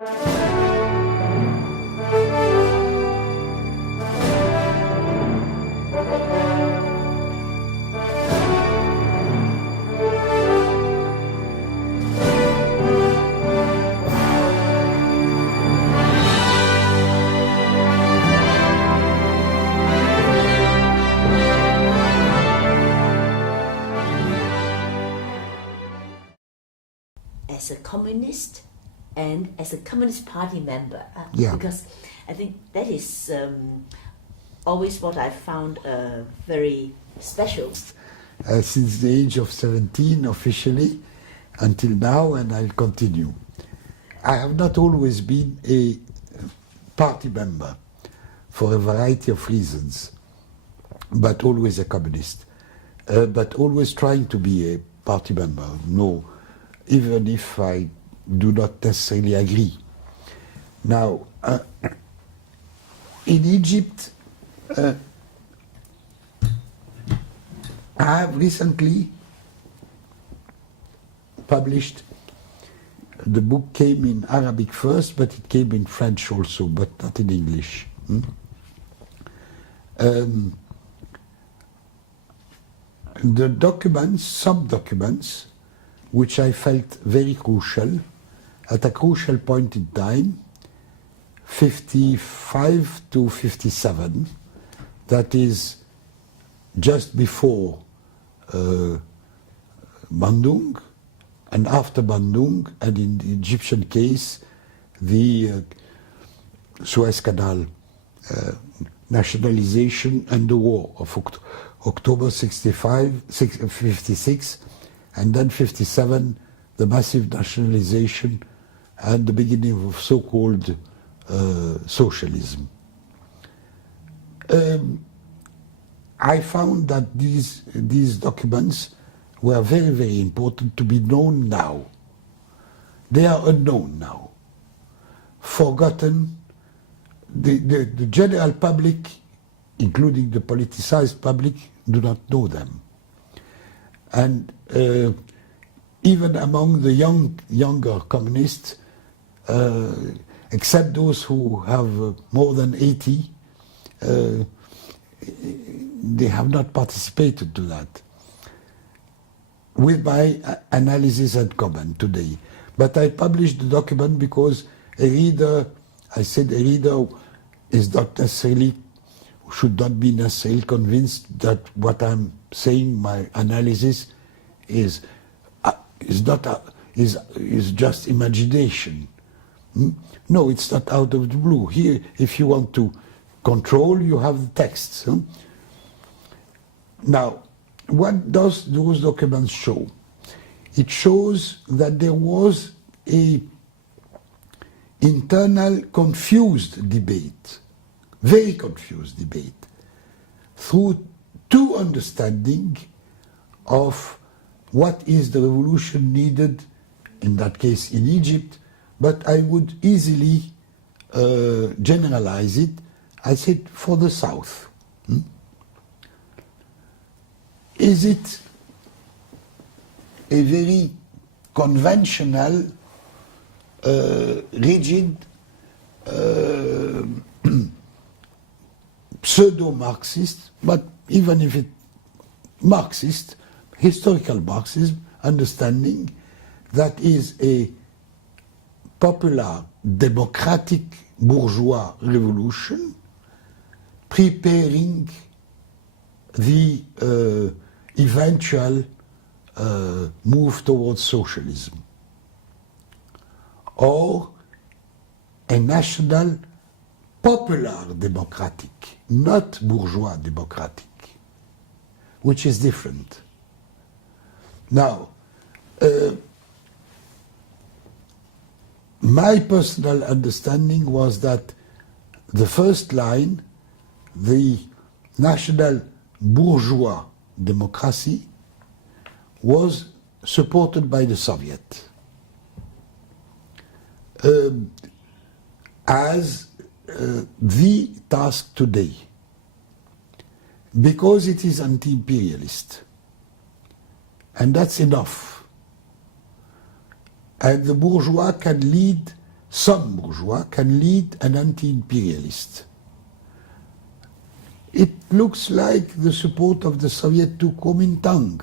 As a communist and as a Communist Party member, Yeah. because I think that is always what I found very special. Since the age of 17 officially until now, and I'll continue. I have not always been a party member for a variety of reasons, but always a communist, but always trying to be a party member. No, even if I do not necessarily agree. Now, in Egypt, I have recently published, the book came in Arabic first, but it came in French also, but not in English. The documents, some documents, which I felt very crucial, at a crucial point in time, 55 to 57, that is just before Bandung and after Bandung, and in the Egyptian case, the Suez Canal nationalization and the war of October 56, and then 57, the massive nationalization and the beginning of so-called socialism. I found that these documents were very, very important to be known now. They are unknown now, forgotten. The general public, including the politicized public, do not know them. And even among the younger communists, except those who have more than 80, they have not participated to that. With my analysis and comment today. But I published the document because a reader, I said a reader is not necessarily, should not be necessarily convinced that what I'm saying, my analysis, is just imagination. No, it's not out of the blue. Here, if you want to control, you have the texts. Now, what does those documents show? It shows that there was a internal confused debate, very confused debate, through two understanding of what is the revolution needed, in that case in Egypt, but I would easily generalize it. I said for the South. Is it a very conventional, rigid, pseudo-Marxist, but even if it Marxist, historical Marxism, understanding that is a popular, democratic, bourgeois revolution preparing the eventual move towards socialism, or a national popular democratic, not bourgeois democratic, which is different. Now, my personal understanding was that the first line, the national bourgeois democracy, was supported by the Soviet as the task today, because it is anti-imperialist, and that's enough. And the bourgeois can lead some bourgeois can lead an anti-imperialist. It looks like the support of the Soviet to Kuomintang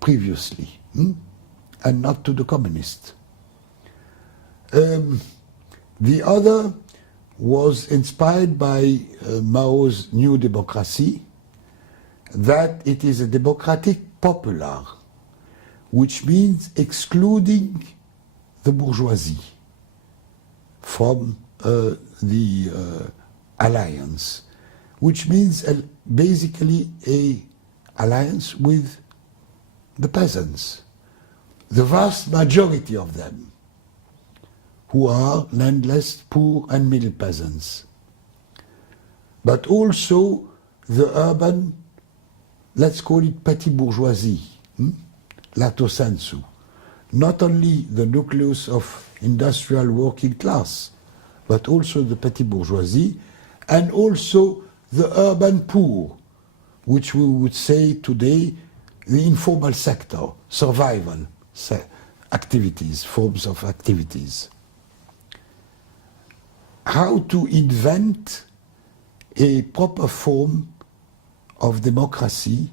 previously, and not to the communists. The other was inspired by Mao's New Democracy, that it is a democratic popular, which means excluding the bourgeoisie from the alliance, which means basically a alliance with the peasants, the vast majority of them, who are landless, poor and middle peasants, but also the urban, let's call it petty bourgeoisie, lato sensu, not only the nucleus of industrial working class, but also the petty bourgeoisie, and also the urban poor, which we would say today the informal sector, survival activities, forms of activities. How to invent a proper form of democracy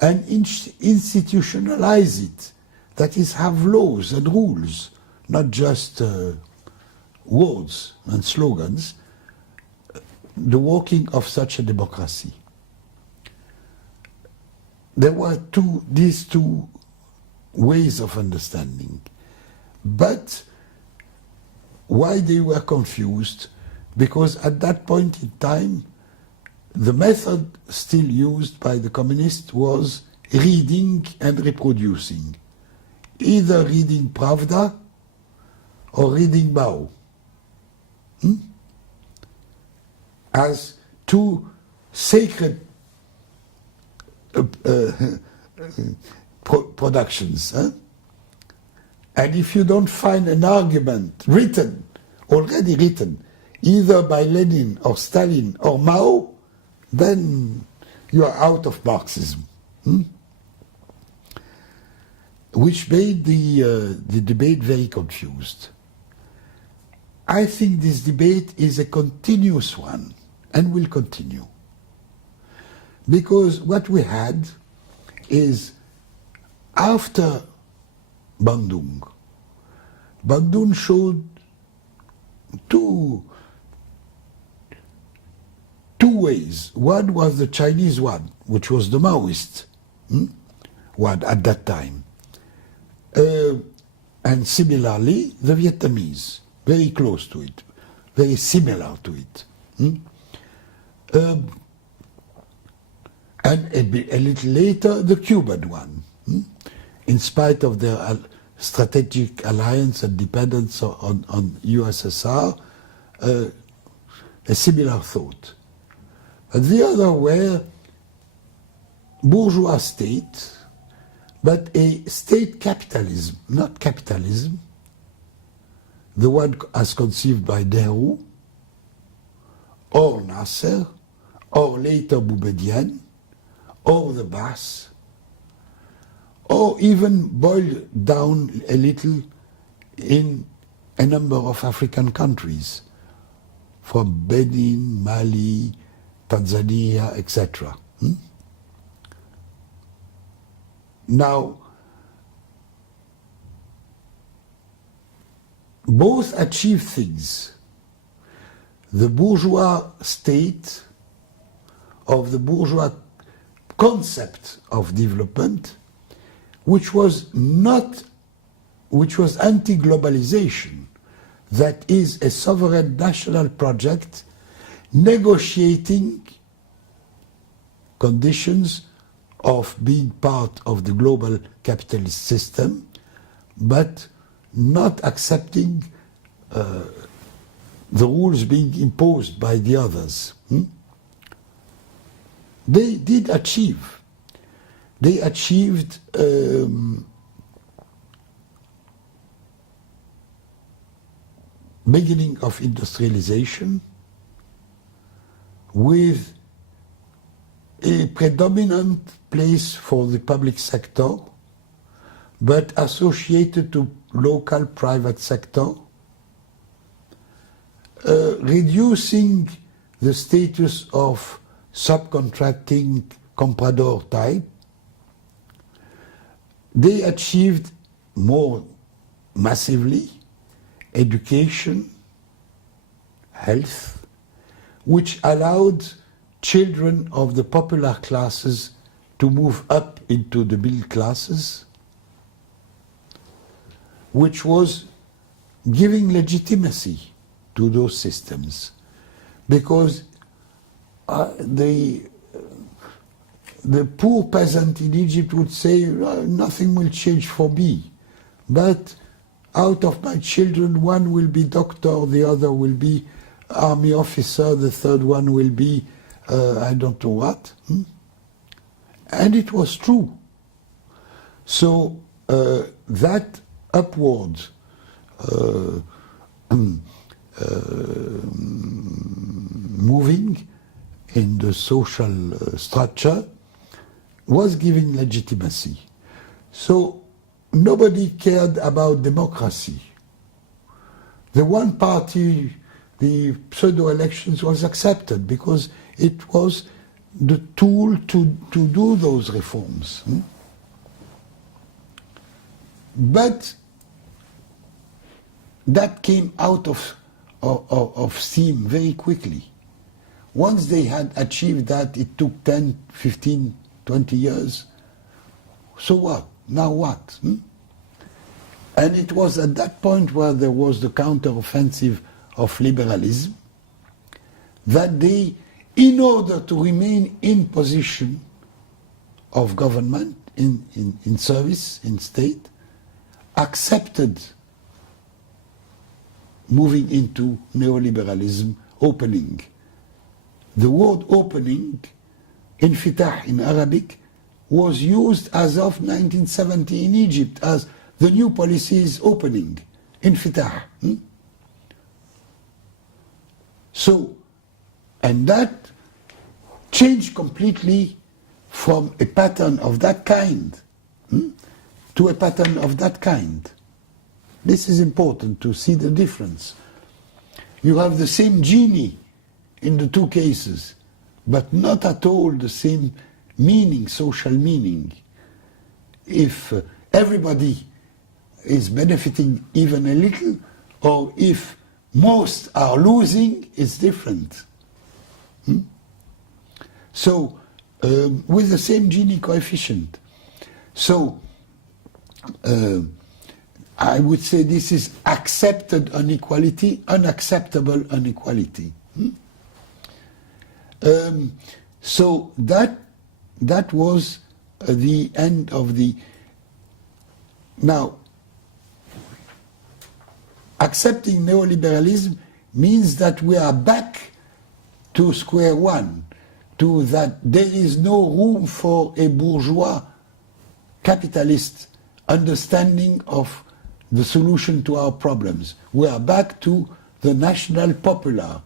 and institutionalize it, that is, have laws and rules, not just words and slogans, the working of such a democracy. There were these two ways of understanding, but why they were confused? Because at that point in time, the method still used by the communists was reading and reproducing, either reading Pravda or reading Mao, as two sacred productions. And if you don't find an argument already written, either by Lenin or Stalin or Mao, then you are out of Marxism. Which made the debate very confused. I think this debate is a continuous one and will continue. Because what we had is, after Bandung showed two ways. One was the Chinese one, which was the Maoist one at that time. And similarly, the Vietnamese, very close to it, very similar to it. And a little later, the Cuban one, in spite of their strategic alliance and dependence on USSR, a similar thought. And the other were bourgeois state, but a state capitalism, not capitalism, the one as conceived by Nehru, or Nasser, or later Boumediene, or the Baas, or even boiled down a little in a number of African countries, from Benin, Mali, Tanzania, etc. Now, both achieve things. The bourgeois state of the bourgeois concept of development, which was anti-globalization, that is a sovereign national project negotiating conditions of being part of the global capitalist system, but not accepting the rules being imposed by the others. They did achieve. They achieved beginning of industrialization with a predominant place for the public sector, but associated to local private sector, reducing the status of subcontracting comprador type. They achieved more massively education, health, which allowed children of the popular classes to move up into the middle classes, which was giving legitimacy to those systems, because the poor peasant in Egypt would say, nothing will change for me, but out of my children, one will be doctor, the other will be army officer, the third one will be I don't know what. And it was true. So that upward moving in the social structure was giving legitimacy. So nobody cared about democracy. The one party, the pseudo-elections was accepted because it was the tool to do those reforms. But that came out of steam very quickly. Once they had achieved that, it took 10, 15, 20 years. So what? Now what? And it was at that point where there was the counter-offensive of liberalism that they, in order to remain in position of government, in service, in state, accepted moving into neoliberalism, opening. The word opening, infitah in Arabic, was used as of 1970 in Egypt as the new policy is opening, infitah. So, and that changed completely from a pattern of that kind to a pattern of that kind. This is important to see the difference. You have the same genie in the two cases, but not at all the same meaning, social meaning. If everybody is benefiting even a little, or if most are losing, it's different. So, with the same Gini coefficient. So, I would say this is accepted inequality, unacceptable inequality. So that was the end of the... Now, accepting neoliberalism means that we are back to square one, to that there is no room for a bourgeois capitalist understanding of the solution to our problems. We are back to the national popular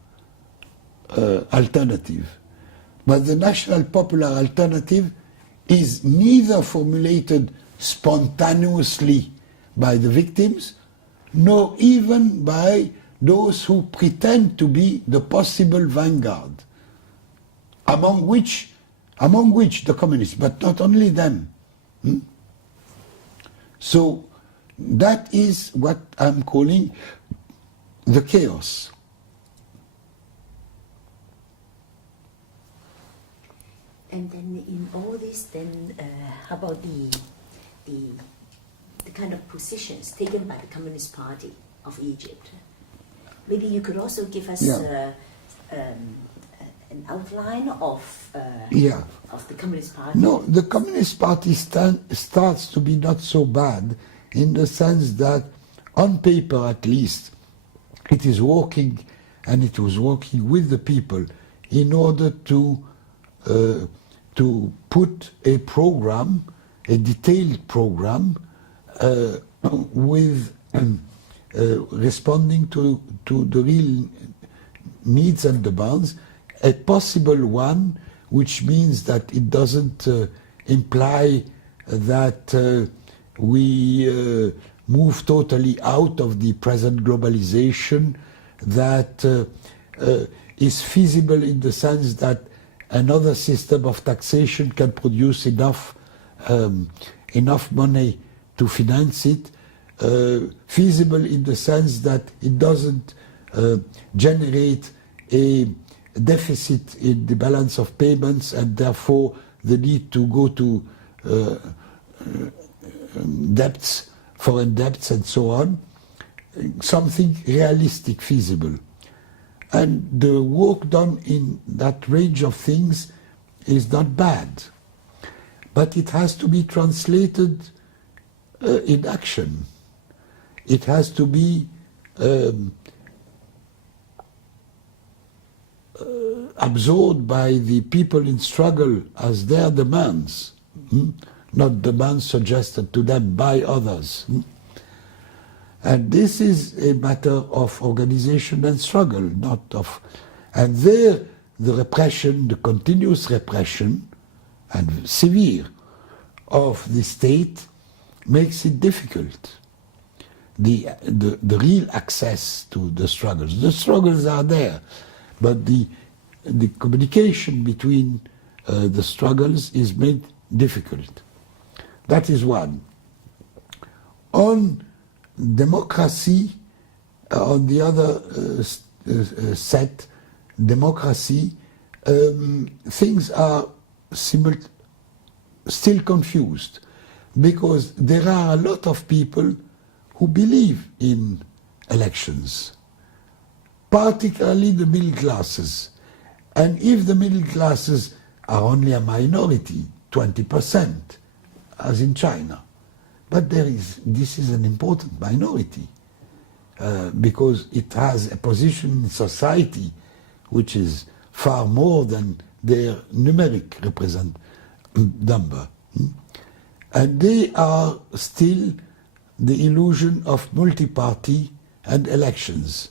alternative. But the national popular alternative is neither formulated spontaneously by the victims, nor even by those who pretend to be the possible vanguard, among which the communists, but not only them. So that is what I'm calling the chaos. And then in all this, then how about the kind of positions taken by the Communist Party of Egypt? Maybe you could also give us an outline of the Communist Party. No, the Communist Party starts to be not so bad in the sense that, on paper at least, it is working, and it was working with the people in order to put a program, a detailed program, with responding to the real needs and demands, a possible one, which means that it doesn't imply that we move totally out of the present globalization, that is feasible in the sense that another system of taxation can produce enough money to finance it, feasible in the sense that it doesn't generate a deficit in the balance of payments and therefore the need to go to debts, foreign debts and so on, something realistic, feasible. And the work done in that range of things is not bad, but it has to be translated in action. It has to be absorbed by the people in struggle as their demands, not demands suggested to them by others. And this is a matter of organization and struggle, not of... And there, the repression, the continuous repression, and severe, of the state makes it difficult. The real access to the struggles. The struggles are there, but the communication between the struggles is made difficult. That is one. On democracy, on the other set, democracy, things are still confused, because there are a lot of people who believe in elections, particularly the middle classes. And if the middle classes are only a minority, 20%, as in China, but this is an important minority, because it has a position in society which is far more than their numeric number. And they are still the illusion of multi-party and elections,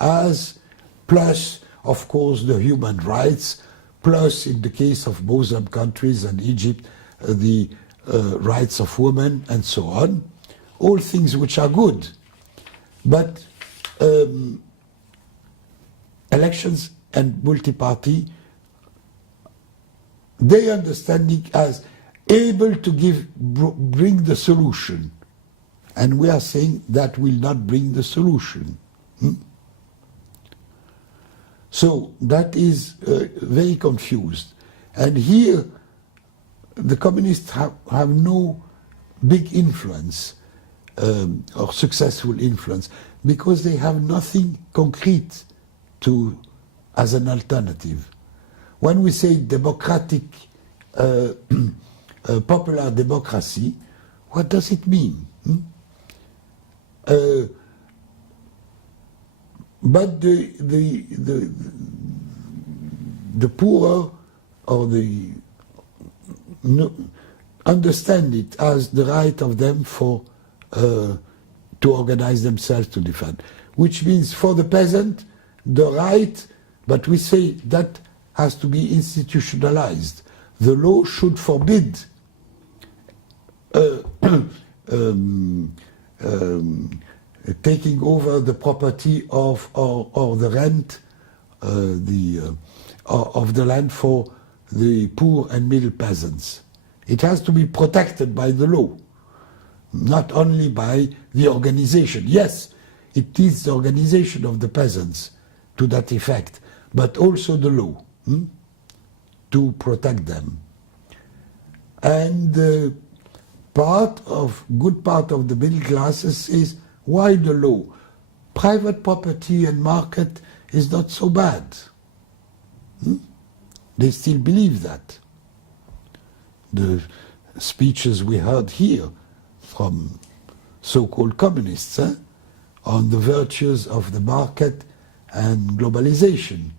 as plus, of course, the human rights, plus, in the case of Muslim countries and Egypt, the rights of women and so on, all things which are good. But elections and multi-party, they understand it as able to bring the solution. And we are saying that will not bring the solution. So that is very confused. And here, the communists have no big influence or successful influence, because they have nothing concrete as an alternative. When we say democratic, popular democracy, what does it mean? But the poorer or the understand it as the right of them to organize themselves to defend, which means for the peasant the right, but we say that has to be institutionalized. The law should forbid taking over the property of or the rent of the land for the poor and middle peasants. It has to be protected by the law, not only by the organization. Yes, it is the organization of the peasants to that effect, but also the law to protect them. And good part of the middle classes is, why the law? Private property and market is not so bad. They still believe that. The speeches we heard here from so-called communists on the virtues of the market and globalization.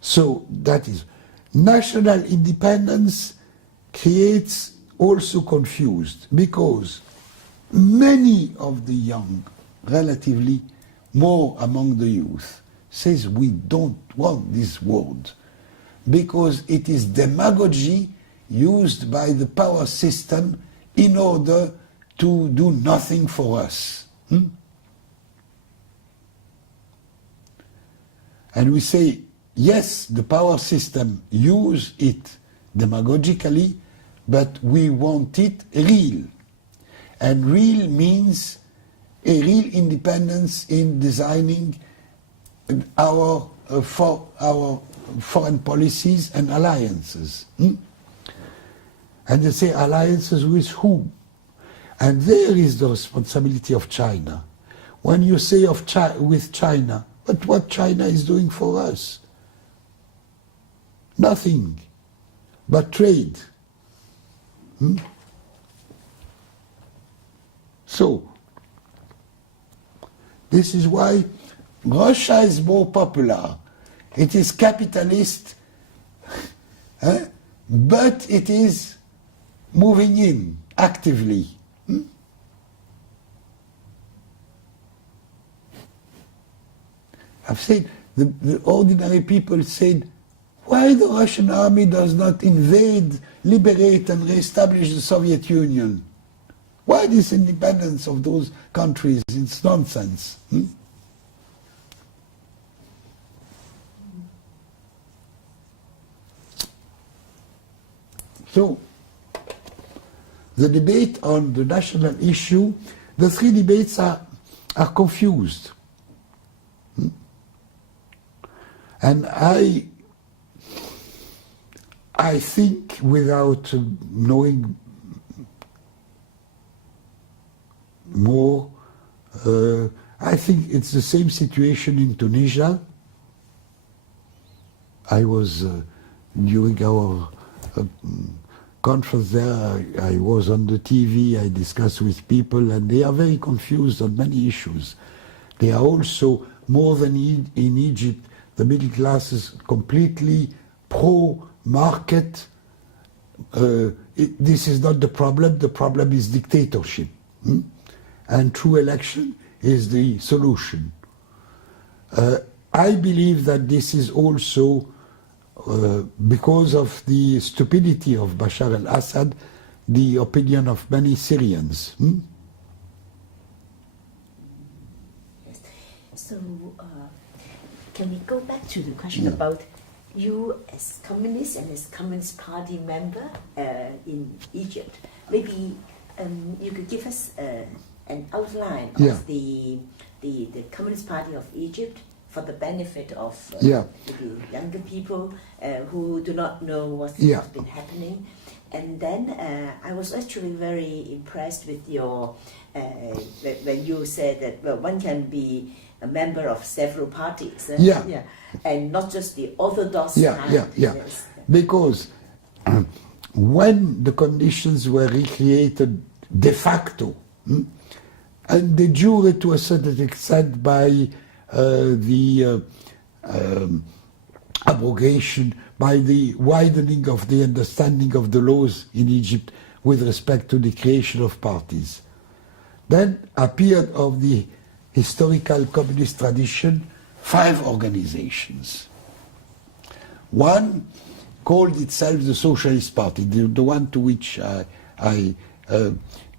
So that is. National independence creates also confused, because many of the young, relatively more among the youth, says we don't want this word, because it is demagogy used by the power system in order to do nothing for us. and we say, yes, the power system use it demagogically, but we want it real. And real means a real independence in designing our foreign policies and alliances. And they say alliances with whom? And there is the responsibility of China. When you say with China, but what China is doing for us? Nothing but trade. So, this is why Russia is more popular. It is capitalist, but it is moving in actively. I've said, the ordinary people said, why the Russian army does not invade, liberate and reestablish the Soviet Union? Why this independence of those countries? It's nonsense. So, the debate on the national issue, the three debates are confused. And I think, without knowing more, I think it's the same situation in Tunisia. I was, during our conference there, I was on the TV, I discussed with people, and they are very confused on many issues. They are also, more than in Egypt, the middle class is completely pro-market. This is not the problem is dictatorship. And true election is the solution. I believe that this is also because of the stupidity of Bashar al-Assad, the opinion of many Syrians. Yes. So, can we go back to the question about you as communist and as Communist Party member in Egypt? Maybe you could give us an outline of the Communist Party of Egypt for the benefit of the younger people who do not know what has been happening. And then I was actually very impressed with your, when you said that, well, one can be a member of several parties. And not just the Orthodox kind. Yes. Because when the conditions were recreated de facto, and de jure to a certain extent by the abrogation, by the widening of the understanding of the laws in Egypt with respect to the creation of parties. Then appeared of the historical communist tradition 5 organizations. One called itself the Socialist Party, the one to which I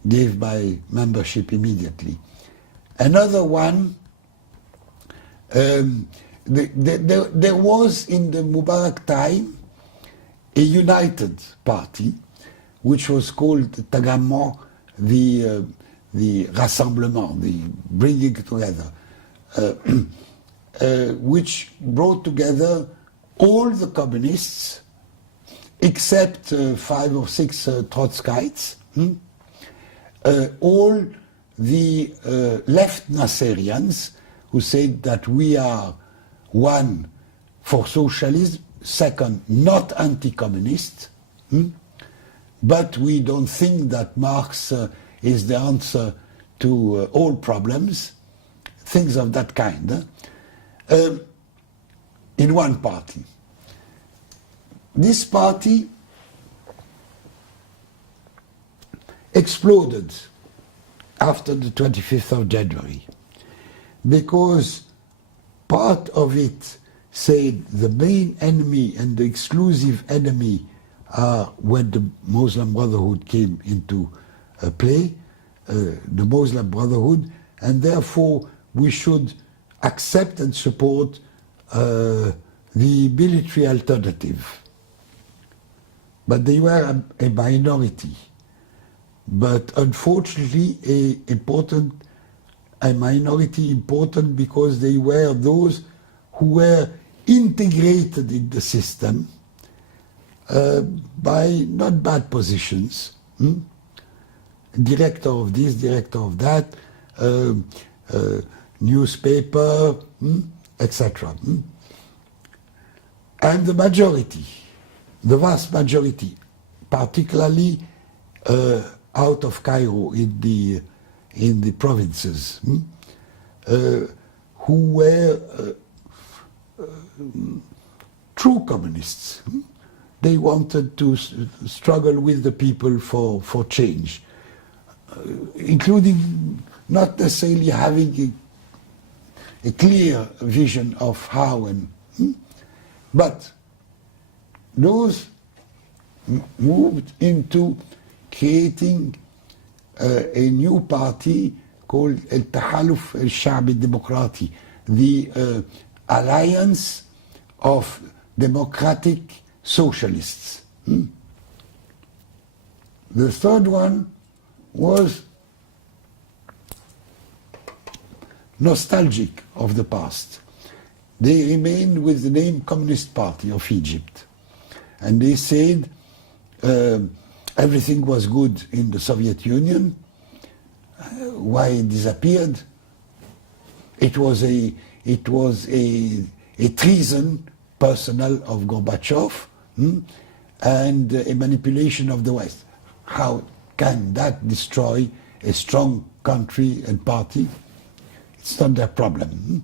gave my membership immediately. Another one, there was in the Mubarak time a united party, which was called Tagammo, the rassemblement, the bringing together, which brought together all the communists except 5 or 6 Trotskyites, all the left Nasserians who said that we are, one, for socialism, second, not anti-communist, but we don't think that Marx is the answer to all problems, things of that kind, in one party. This party exploded after the 25th of January because part of it said the main enemy and the exclusive enemy are when the Muslim Brotherhood came into play, the Muslim Brotherhood, and therefore we should accept and support the military alternative. But they were a minority. But unfortunately, a minority important because they were those who were integrated in the system by not bad positions. Director of this, director of that, newspaper, etc. And the majority, the vast majority, particularly out of Cairo in the provinces, who were true communists. They wanted to struggle with the people for change, including not necessarily having a clear vision of how but those moved into creating a new party called التحالف الشعبي الديمقراطي, the alliance of democratic socialists. The third one was nostalgic of the past. They remained with the name Communist Party of Egypt. And they said everything was good in the Soviet Union. Why it disappeared? It was a treason personal of Gorbachev and a manipulation of the West. How can that destroy a strong country and party? It's not their problem.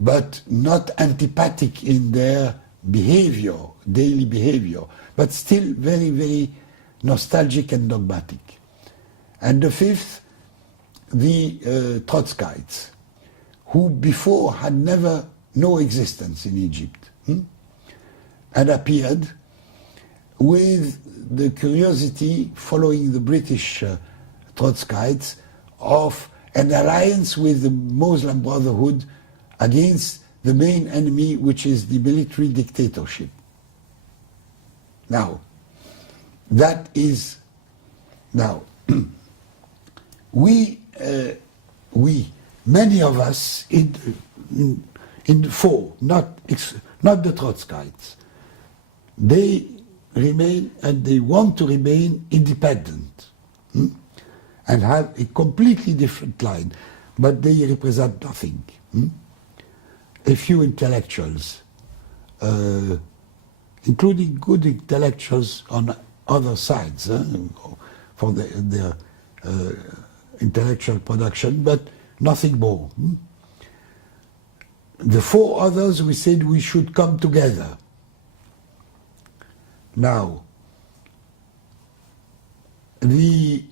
But not antipathic in their behavior, daily behavior, but still very, very nostalgic and dogmatic. And the fifth, the Trotskyites, who before had never no existence in Egypt, and appeared with the curiosity following the British Trotskyites of an alliance with the Muslim Brotherhood against the main enemy, which is the military dictatorship. Now, that is, now, many of us in the four, not the Trotskyites, they remain and they want to remain independent and have a completely different line, but they represent nothing. A few intellectuals, including good intellectuals on other sides for their intellectual production, but nothing more. The four others, we said we should come together. Now, the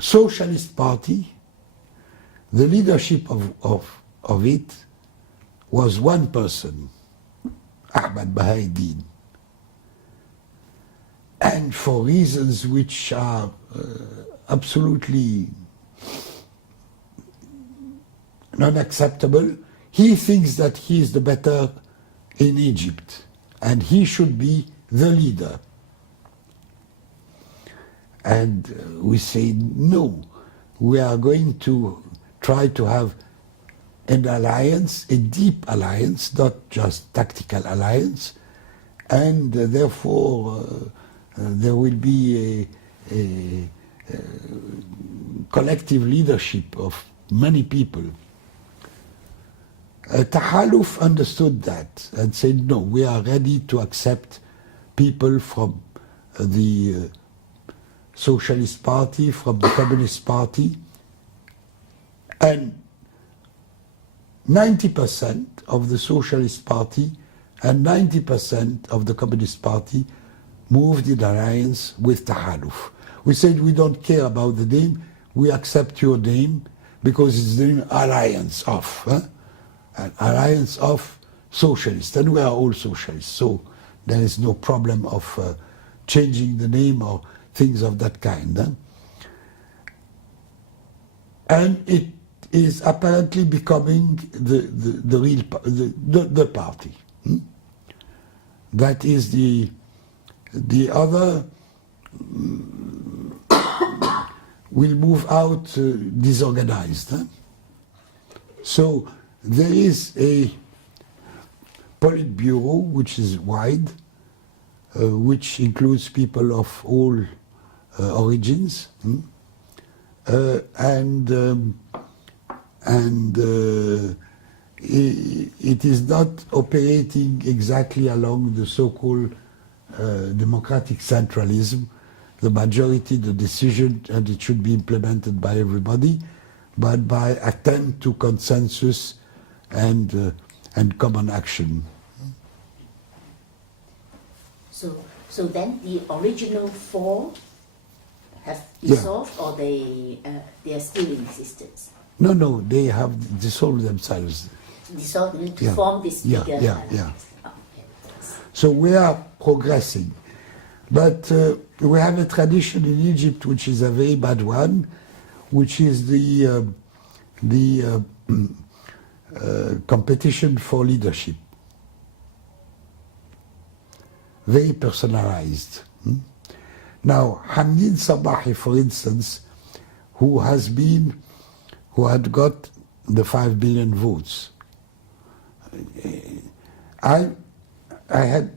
Socialist Party, the leadership of it was one person, Ahmad Bahaiddin. And for reasons which are absolutely unacceptable, he thinks that he is the better in Egypt and he should be the leader. And we say, no, we are going to try to have an alliance, a deep alliance, not just tactical alliance, and therefore there will be a collective leadership of many people. Tahaluf understood that and said, no, we are ready to accept people from the Socialist Party, from the Communist Party, and 90% of the Socialist Party and 90% of the Communist Party moved in alliance with Tahaluf. We said we don't care about the name, we accept your name because it's the name Alliance of, an alliance of socialists, and we are all socialists, so there is no problem of changing the name or things of that kind. and it is apparently becoming the real the party. That is the other will move out disorganized. So there is a Politburo which is wide, which includes people of all origins, and it is not operating exactly along the so-called democratic centralism, the majority, the decision, and it should be implemented by everybody, but by attempt to consensus and common action. So then the original four have dissolved, or they are still in existence? No, they have dissolved themselves. Dissolved to form this bigger. Yeah. Oh, okay. So we are progressing. But we have a tradition in Egypt which is a very bad one, which is the competition for leadership. Very personalized. Now, Hamdin Sabahi, for instance, who had got the 5 billion votes.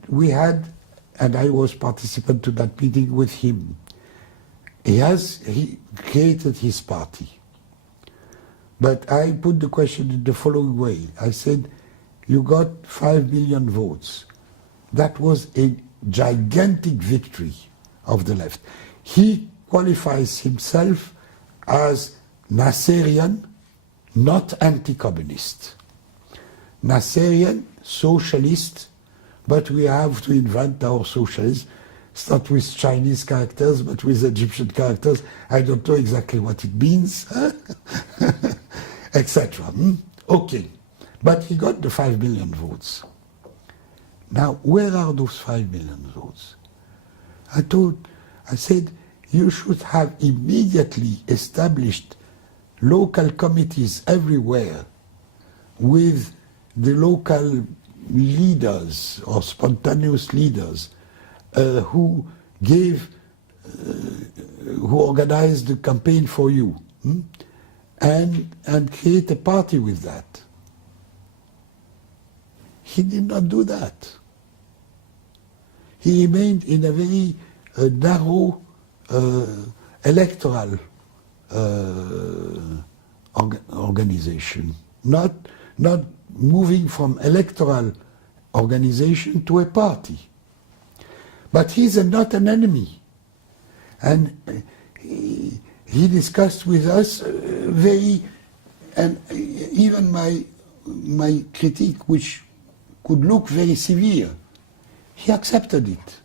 We had, and I was participant to that meeting with him. He created his party. But I put the question in the following way. I said, you got 5 billion votes. That was a gigantic victory of the left. He qualifies himself as Naserian, not anti-communist. Naserian, socialist, but we have to invent our socialism. It's not with Chinese characters, but with Egyptian characters. I don't know exactly what it means, etc. Okay, but he got the 5 billion votes. Now, where are those 5 million votes? I said, you should have immediately established local committees everywhere with the local leaders or spontaneous leaders who organized the campaign for you, and create a party with that. He did not do that. He remained in a very narrow electoral organization, not moving from electoral organization to a party. But he's not an enemy. And he discussed with us and even my critique, which could look very severe, he accepted it.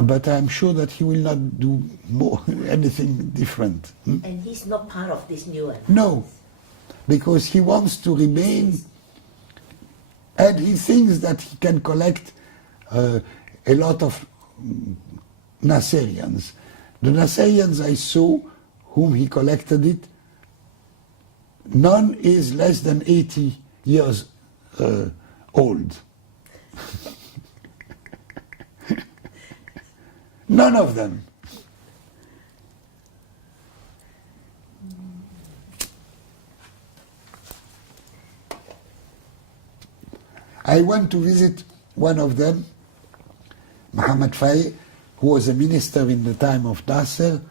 But I'm sure that he will not do anything different. And he's not part of this new alliance? No, because he wants to remain, and he thinks that he can collect a lot of Naserians. The Naserians I saw, whom he collected it, none is less than 80 years old. None of them. I went to visit one of them, Muhammad Faye, who was a minister in the time of Nasser,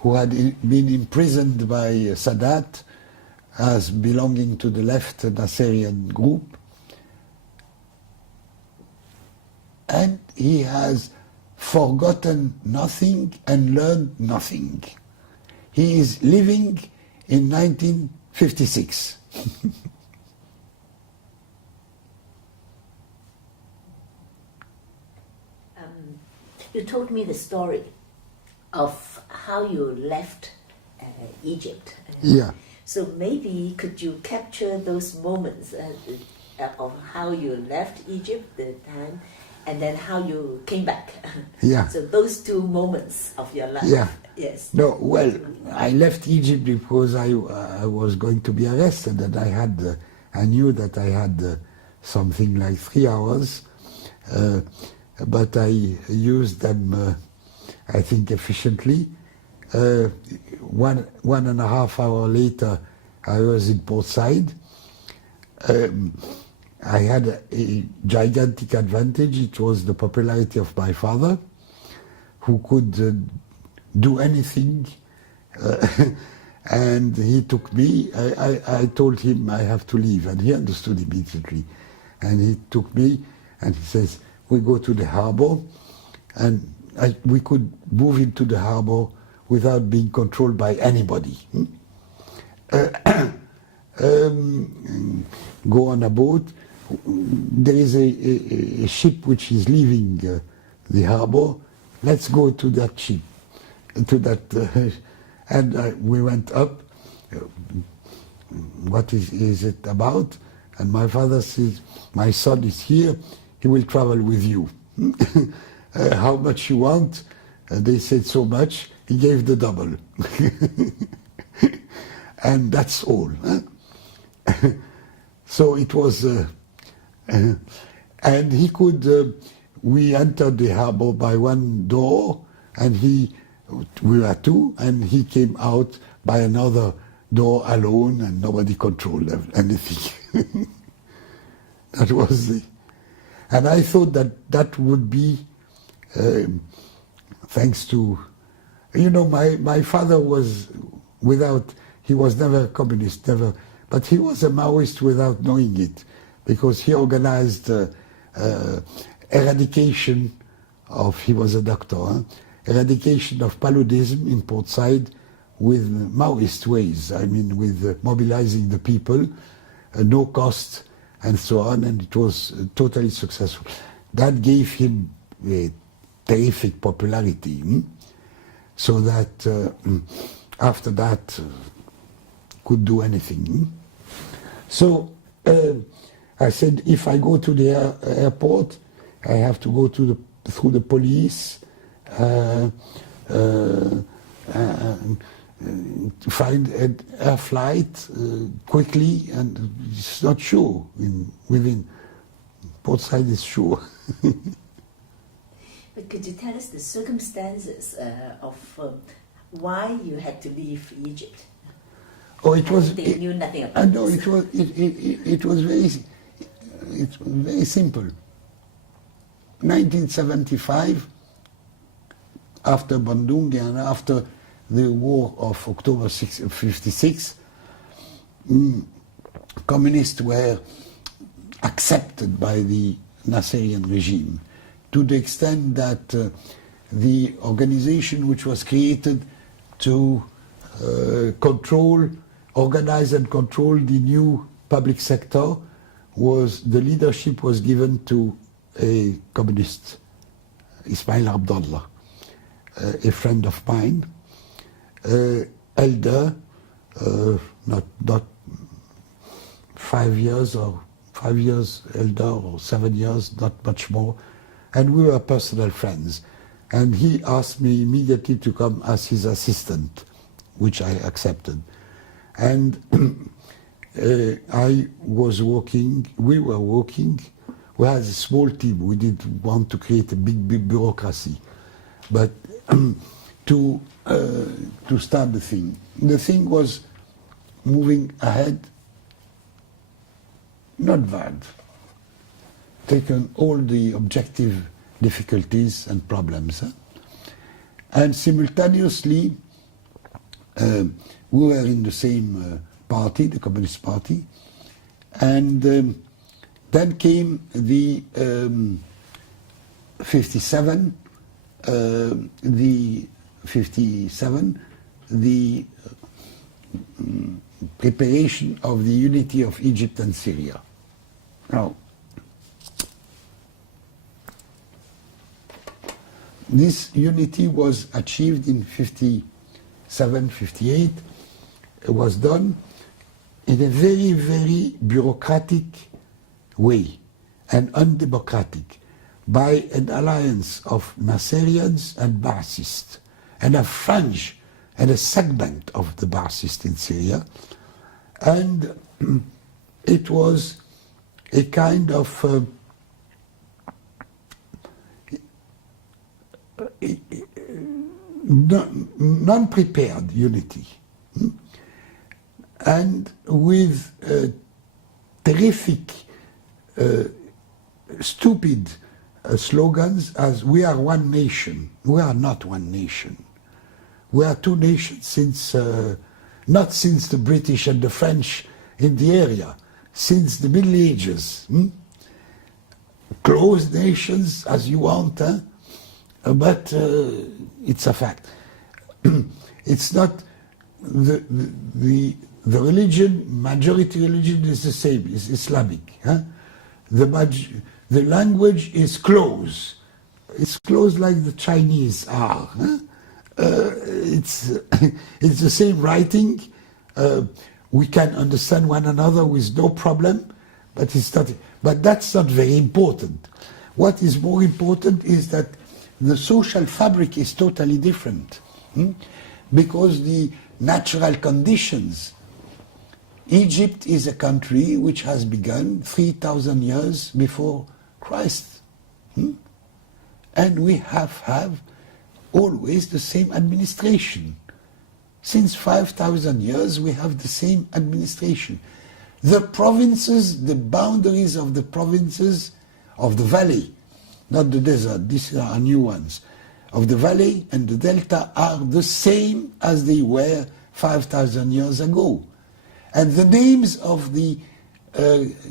who had been imprisoned by Sadat as belonging to the left Nasserian group. And he has forgotten nothing and learned nothing. He is living in 1956. You told me the story of how you left Egypt. Yeah. So maybe could you capture those moments of how you left Egypt, the time, and then how you came back. Yeah. So those two moments of your life. Yeah. Yes. No, well, I left Egypt because I was going to be arrested, and I knew that I had something like 3 hours, but I used them, I think, efficiently. 1.5 hours later, I was in Port Said. I had a gigantic advantage. It was the popularity of my father, who could do anything, and he took me. I told him I have to leave, and he understood immediately. And he took me, and he says, we go to the harbor, and we could move into the harbor without being controlled by anybody. Go on a boat. There is a ship which is leaving the harbor. Let's go to that ship, to that, and we went up. What is it about? And my father says, my son is here. He will travel with you. How much you want? They said so much. He gave the double. And that's all. So it was, and he could, we entered the harbor by one door, and we were two, and he came out by another door alone, and nobody controlled anything. That was the, and I thought that would be, thanks to, my father was he was never a communist, never, but he was a Maoist without knowing it, because he organized eradication of, he was a doctor, eradication of paludism in Port Said with Maoist ways, I mean with mobilizing the people, no cost, and so on, and it was totally successful. That gave him a terrific popularity, so that after that could do anything. So I said, if I go to the airport, I have to go through the police, to find an air flight quickly, and it's not sure within Port Said is sure. But could you tell us the circumstances of why you had to leave Egypt? Oh, it was. They knew nothing about No, this. it was very simple. 1975, after Bandung and after the war of October 56, communists were accepted by the Naserian regime, to the extent that the organization which was created to organize and control the new public sector, the leadership was given to a communist, Ismail Abdullah, a friend of mine, elder, not 5 years or 5 years elder or 7 years, not much more, and we were personal friends. And he asked me immediately to come as his assistant, which I accepted. And I was working, we were working, we had a small team, we didn't want to create a big bureaucracy, but to start the thing. The thing was moving ahead, not bad, taken all the objective difficulties and problems. And simultaneously, we were in the same party, the Communist Party, and then came the 57, the preparation of the unity of Egypt and Syria. Now, this unity was achieved in 57, 58. It was done in a very, very bureaucratic way and undemocratic. by an alliance of Nasserians and Ba'athists, and a fringe and a segment of the Ba'athists in Syria. And it was a kind of non-prepared unity, and with terrific, stupid slogans as "we are one nation." We are not one nation. We are two nations since, not since the British and the French in the area, since the Middle Ages. Closed nations as you want, but it's a fact. It's not the religion, majority religion is the same, is Islamic. The language is closed. It's closed like the Chinese are. It's the same writing. We can understand one another with no problem, but it's not. But that's not very important. What is more important is that the social fabric is totally different, because the natural conditions. Egypt is a country which has begun 3,000 years before Christ, and we have always the same administration. Since 5,000 years we have the same administration. The provinces, the boundaries of the provinces of the valley, not the desert, these are new ones, of the valley and the delta are the same as they were 5,000 years ago. And the names of the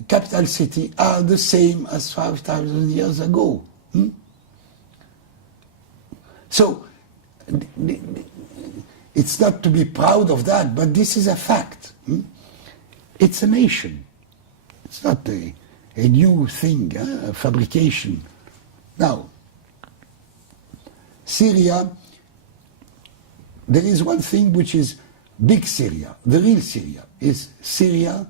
capital city are the same as 5,000 years ago. So, it's not to be proud of that, but this is a fact. It's a nation. It's not a new thing, a fabrication. Now, Syria, there is one thing which is big Syria. The real Syria is Syria,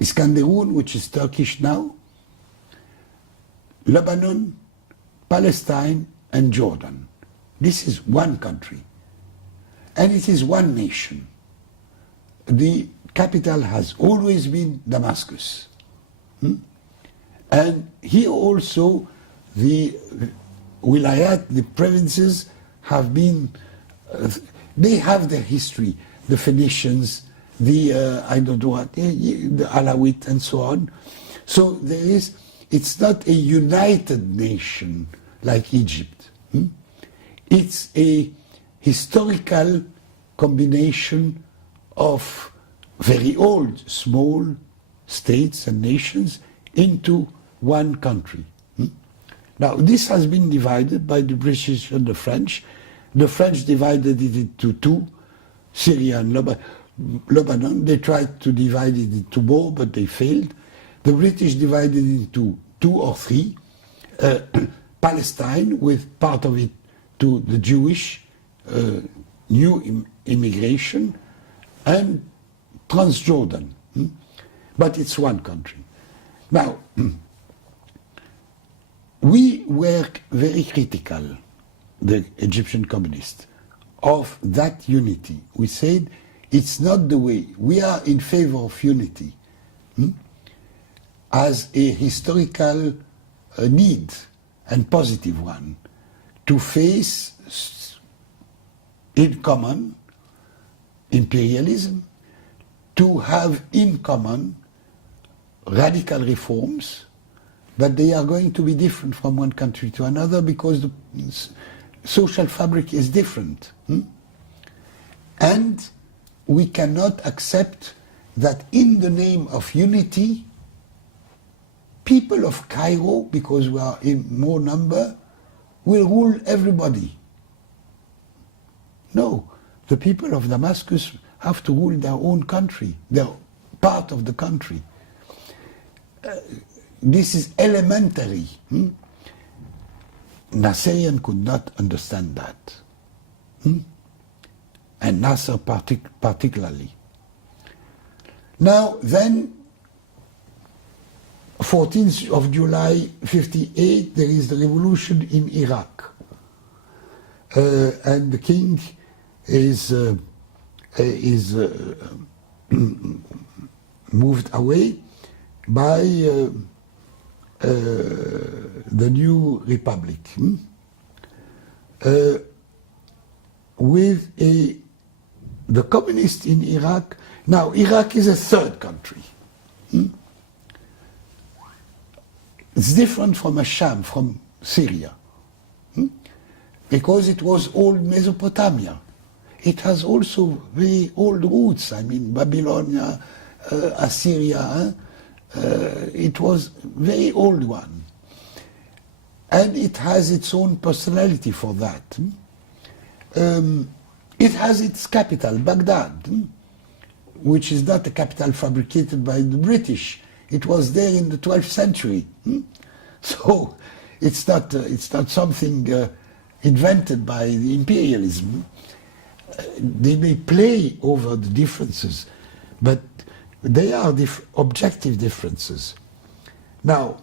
Iskanderun, which is Turkish now, Lebanon, Palestine, and Jordan. This is one country, and it is one nation. The capital has always been Damascus. And here also the wilayat, the provinces, have been, they have their history, the Phoenicians, the, I don't know what, the Alawite and so on. So there is, it's not a united nation like Egypt. It's a historical combination of very old, small states and nations into one country. Now, this has been divided by the British and the French. The French divided it into two, Syria and Lebanon. They tried to divide it into more, but they failed. The British divided it into two or three. Palestine, with part of it to the Jewish new immigration, and Transjordan. But it's one country. Now, we were very critical, the Egyptian communists, of that unity. We said it's not the way. We are in favor of unity as a historical need and positive one to face in common imperialism, to have in common radical reforms, but they are going to be different from one country to another because the social fabric is different. And we cannot accept that in the name of unity, people of Cairo, because we are in more number, will rule everybody. No, the people of Damascus have to rule their own country, their part of the country. This is elementary. Nasserian could not understand that. And Nasser particularly. Now then, 14th of July 58, there is the revolution in Iraq. And the king is moved away by the new republic, with the communists in Iraq. Now, Iraq is a third country. It's different from Sham, from Syria, because it was old Mesopotamia. It has also very old roots. I mean, Babylonia, Assyria. It was very old one, and it has its own personality for that. It has its capital, Baghdad, which is not a capital fabricated by the British. It was there in the 12th century. So it's not something invented by the imperialism. They may play over the differences, but they are objective differences. Now,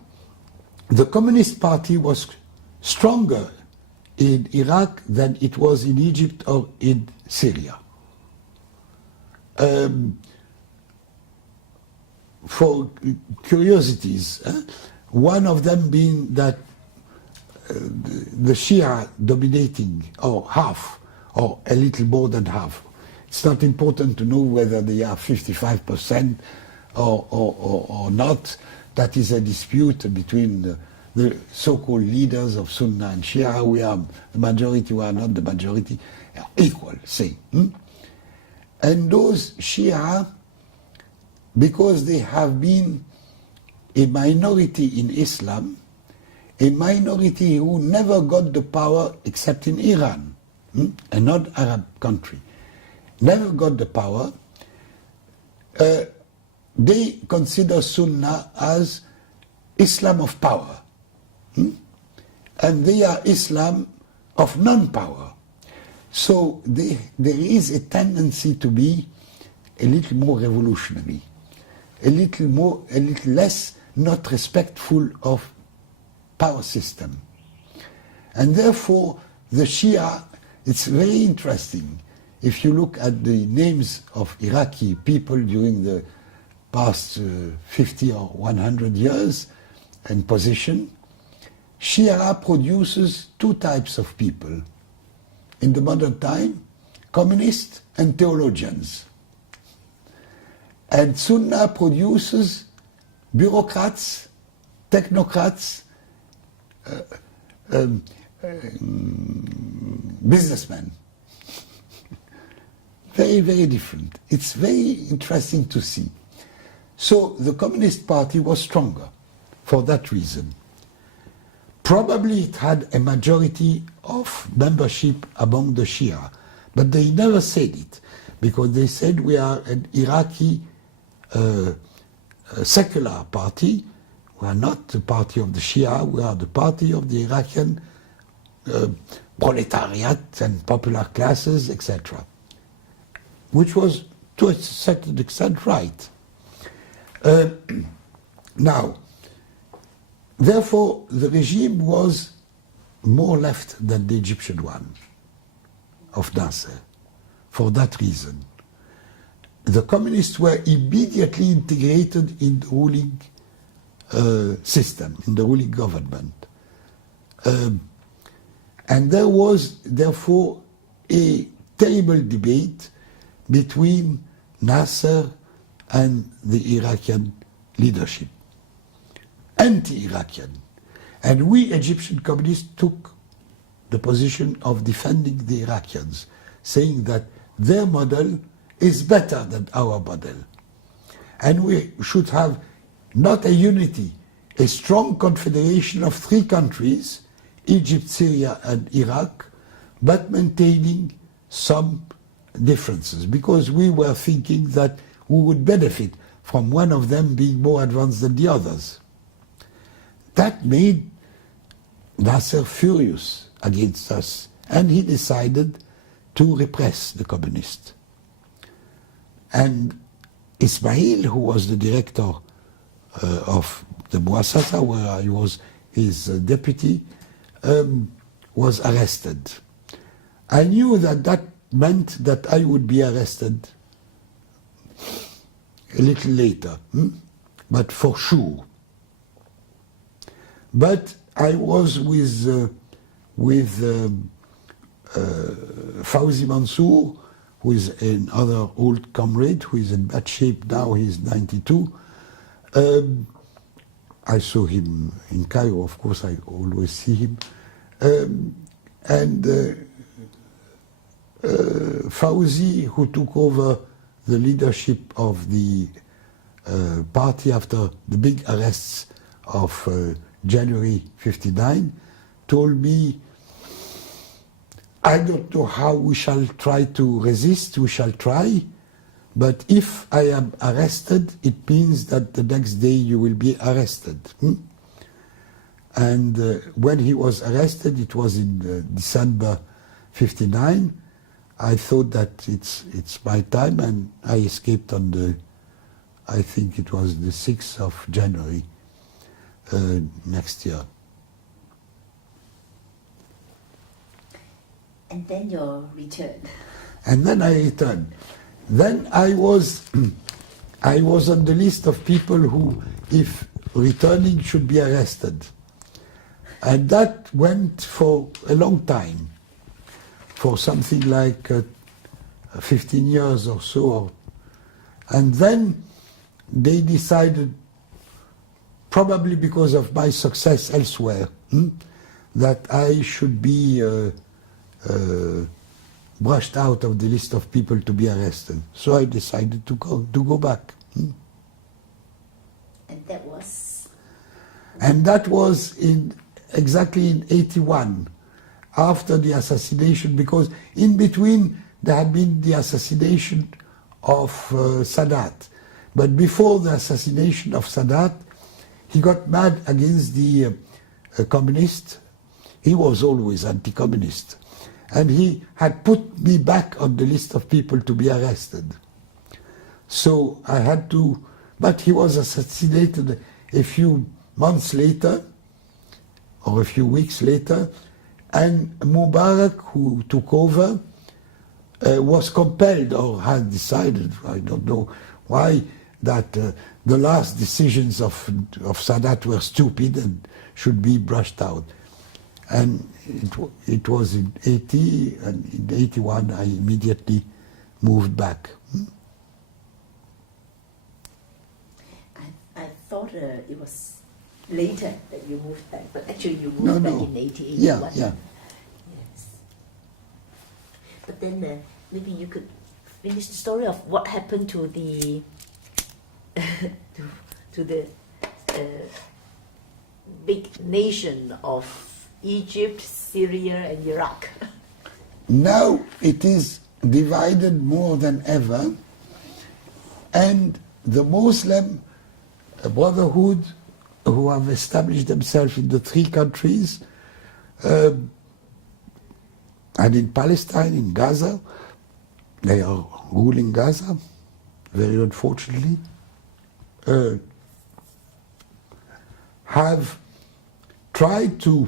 the Communist Party was stronger in Iraq than it was in Egypt or in Syria. For curiosities, one of them being that the Shia dominating, or half, or a little more than half. It's not important to know whether they are 55% or not. That is a dispute between the so-called leaders of Sunnah and Shia. We are the majority, we are not the majority. Equal, say. And those Shia, because they have been a minority in Islam, a minority who never got the power except in Iran, a non-Arab country, never got the power, they consider Sunnah as Islam of power. And they are Islam of non-power. So there is a tendency to be a little more revolutionary, a little less not respectful of power system. And therefore the Shia, it's very interesting. If you look at the names of Iraqi people during the past 50 or 100 years and position, Shia produces two types of people. In the modern time, communists and theologians. And Sunnah produces bureaucrats, technocrats, businessmen. Very, very different. It's very interesting to see. So the Communist Party was stronger for that reason. Probably it had a majority of membership among the Shia, but they never said it, because they said we are an Iraqi secular party. We are not the party of the Shia, we are the party of the Iraqi proletariat and popular classes, etc. Which was, to a certain extent, right. Now, therefore, the regime was more left than the Egyptian one of Nasser, for that reason. The communists were immediately integrated in the ruling system, in the ruling government. And there was, therefore, a terrible debate between Nasser and the Iraqi leadership, anti-Iraqi. And we Egyptian communists took the position of defending the Iraqis, saying that their model is better than our model. And we should have not a unity, a strong confederation of three countries, Egypt, Syria and Iraq, but maintaining some differences, because we were thinking that we would benefit from one of them being more advanced than the others. That made Nasser furious against us, and he decided to repress the communists. And Ismail, who was the director of the Bouassassa, where I was his deputy, was arrested. I knew that that meant that I would be arrested a little later, but for sure. But I was with Fawzi Mansour, who is another old comrade, who is in bad shape now, he's 92. I saw him in Cairo, of course, I always see him. Fawzi, who took over the leadership of the party after the big arrests of January 59, told me, I don't know how we shall try to resist, we shall try, but if I am arrested, it means that the next day you will be arrested. And when he was arrested, it was in December 59, I thought that it's my time, and I escaped on the, I think it was the 6th of January next year. And then your return. And then I returned. Then I was on the list of people who, if returning, should be arrested. And that went for a long time, for something like 15 years or so. And then they decided, probably because of my success elsewhere, that I should be brushed out of the list of people to be arrested. So I decided to go back. And that was? And that was exactly in 81, after the assassination, because in between there had been the assassination of Sadat. But before the assassination of Sadat, he got mad against the communists. He was always anti-communist. And he had put me back on the list of people to be arrested. So I had to, but he was assassinated a few months later, or a few weeks later, and Mubarak, who took over, was compelled, or had decided, I don't know why, that the last decisions of Sadat were stupid and should be brushed out. And it was in 80, and in 81 I immediately moved back. I thought it was later that you moved back, but actually you moved back in 81. Yeah. Yes. But then maybe you could finish the story of what happened to the to the big nation of Egypt, Syria, and Iraq. Now it is divided more than ever, and the Muslim Brotherhood, who have established themselves in the three countries, and in Palestine, in Gaza, they are ruling Gaza, very unfortunately, have tried to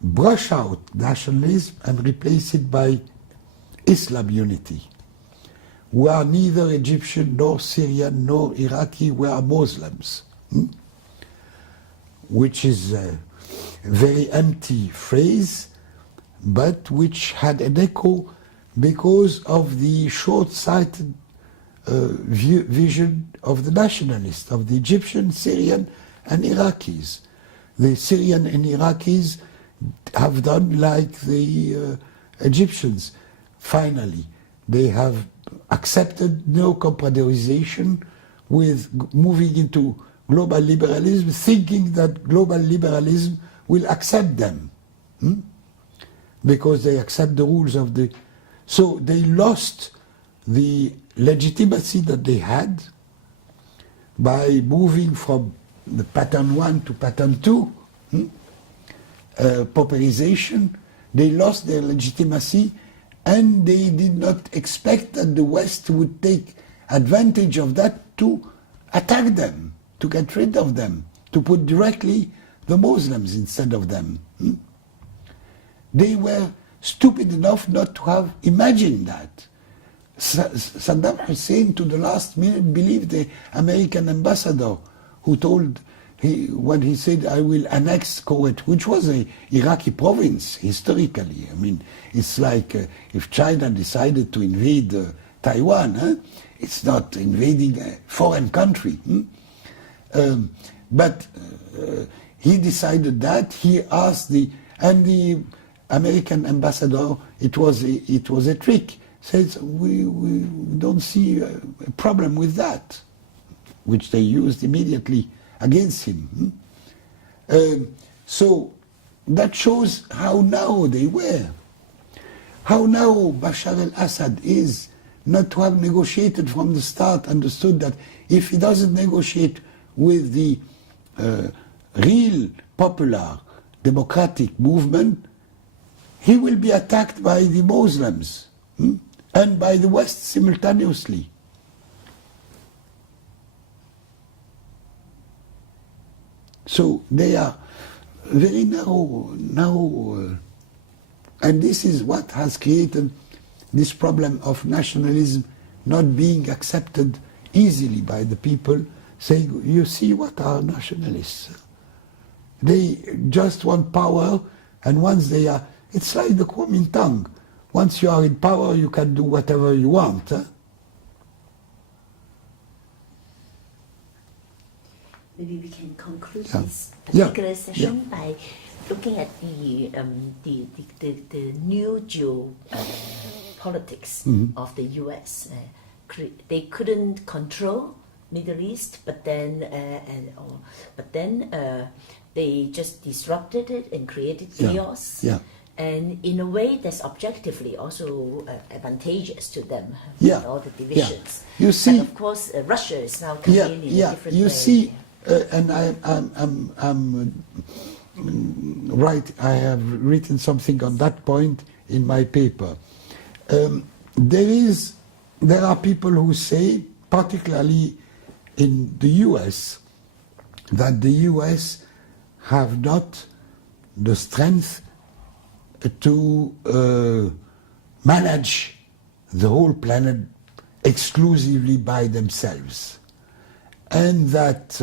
brush out nationalism and replace it by Islam unity. We are neither Egyptian, nor Syrian, nor Iraqi, we are Muslims. Which is a very empty phrase, but which had an echo because of the short-sighted vision of the nationalists, of the Egyptian, Syrian, and Iraqis. The Syrian and Iraqis have done like the Egyptians. Finally, they have accepted neo-commanderization with moving into global liberalism, thinking that global liberalism will accept them. Because they accept the rules of the... So they lost the legitimacy that they had by moving from the pattern 1 to pattern 2, pauperization. They lost their legitimacy, and they did not expect that the West would take advantage of that to attack them, to get rid of them, to put directly the Muslims instead of them. They were stupid enough not to have imagined that. Saddam Hussein to the last minute believed the American ambassador who told, when he said, I will annex Kuwait, which was a Iraqi province historically. I mean, it's like if China decided to invade Taiwan, it's not invading a foreign country. But he decided that. He asked the American ambassador, it was a trick, says we don't see a problem with that, which they used immediately against him. So that shows how narrow they were, how narrow Bashar al-Assad is, not to have negotiated from the start, understood that if he doesn't negotiate with the real popular democratic movement, he will be attacked by the Muslims and by the West simultaneously. So they are very narrow, and this is what has created this problem of nationalism not being accepted easily by the people, saying, you see what are nationalists? They just want power, and once they are, it's like the Kuomintang. Once you are in power, you can do whatever you want. Maybe we can conclude this particular session by looking at the new geopolitics of the U.S. They couldn't control Middle East, but then they just disrupted it and created chaos. And in a way, that's objectively also advantageous to them, with all the divisions. You see, and of course, Russia is now coming in a different way. See, and I'm right. I have written something on that point in my paper. There are people who say, particularly in the U.S., that the U.S. have not the strength to manage the whole planet exclusively by themselves, and that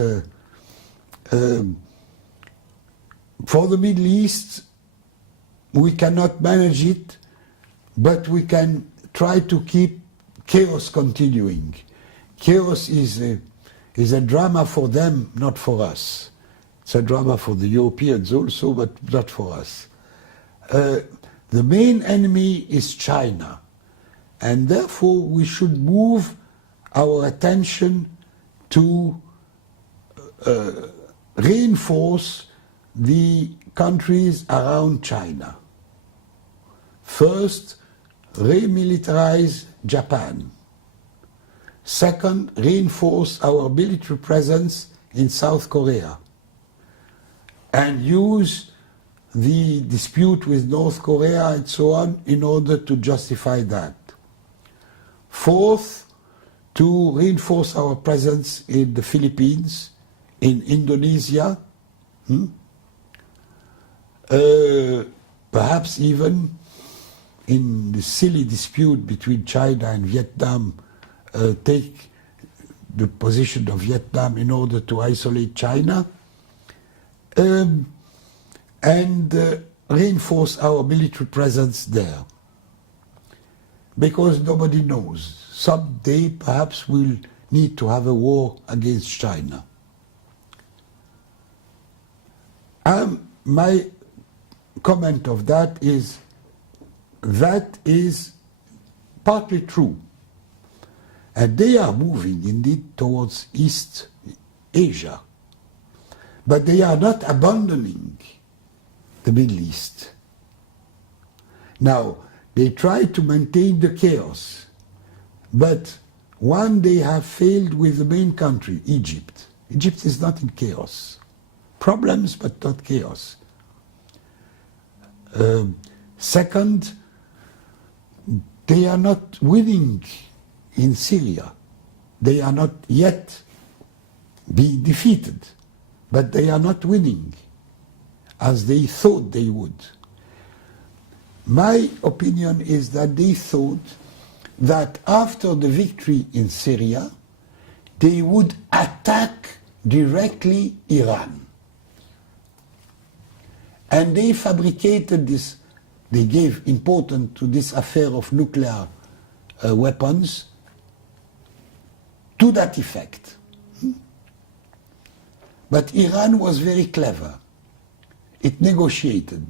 for the Middle East we cannot manage it, but we can try to keep chaos continuing. Chaos is a drama for them, not for us. It's a drama for the Europeans also, but not for us. The main enemy is China, and therefore we should move our attention to reinforce the countries around China. First, remilitarize Japan. Second, reinforce our military presence in South Korea and use the dispute with North Korea and so on in order to justify that. Fourth, to reinforce our presence in the Philippines, in Indonesia, perhaps even in the silly dispute between China and Vietnam, take the position of Vietnam in order to isolate China, and reinforce our military presence there. Because nobody knows. Someday perhaps we'll need to have a war against China. My comment of that is partly true. And they are moving indeed towards East Asia. But they are not abandoning the Middle East. Now, they try to maintain the chaos, but one, they have failed with the main country, Egypt. Egypt is not in chaos. Problems, but not chaos. Second, they are not winning in Syria. They are not yet being defeated. but they are not winning as they thought they would. My opinion is that they thought that after the victory in Syria, they would attack directly Iran. And they fabricated this, they gave importance to this affair of nuclear weapons to that effect. But Iran was very clever. It negotiated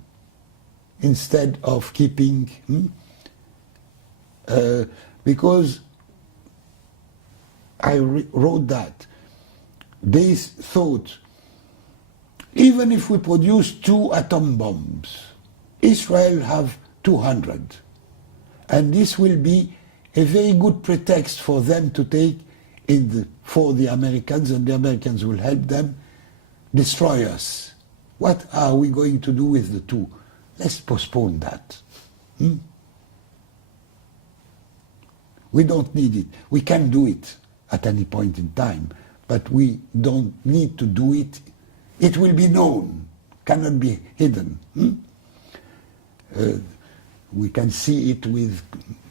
instead of keeping, because I wrote that they thought, even if we produce 2 atom bombs, Israel have 200, and this will be a very good pretext for them to take for the Americans, and the Americans will help them destroy us. What are we going to do with the 2? Let's postpone that. We don't need it. We can do it at any point in time, but we don't need to do it. It will be known, cannot be hidden. We can see it with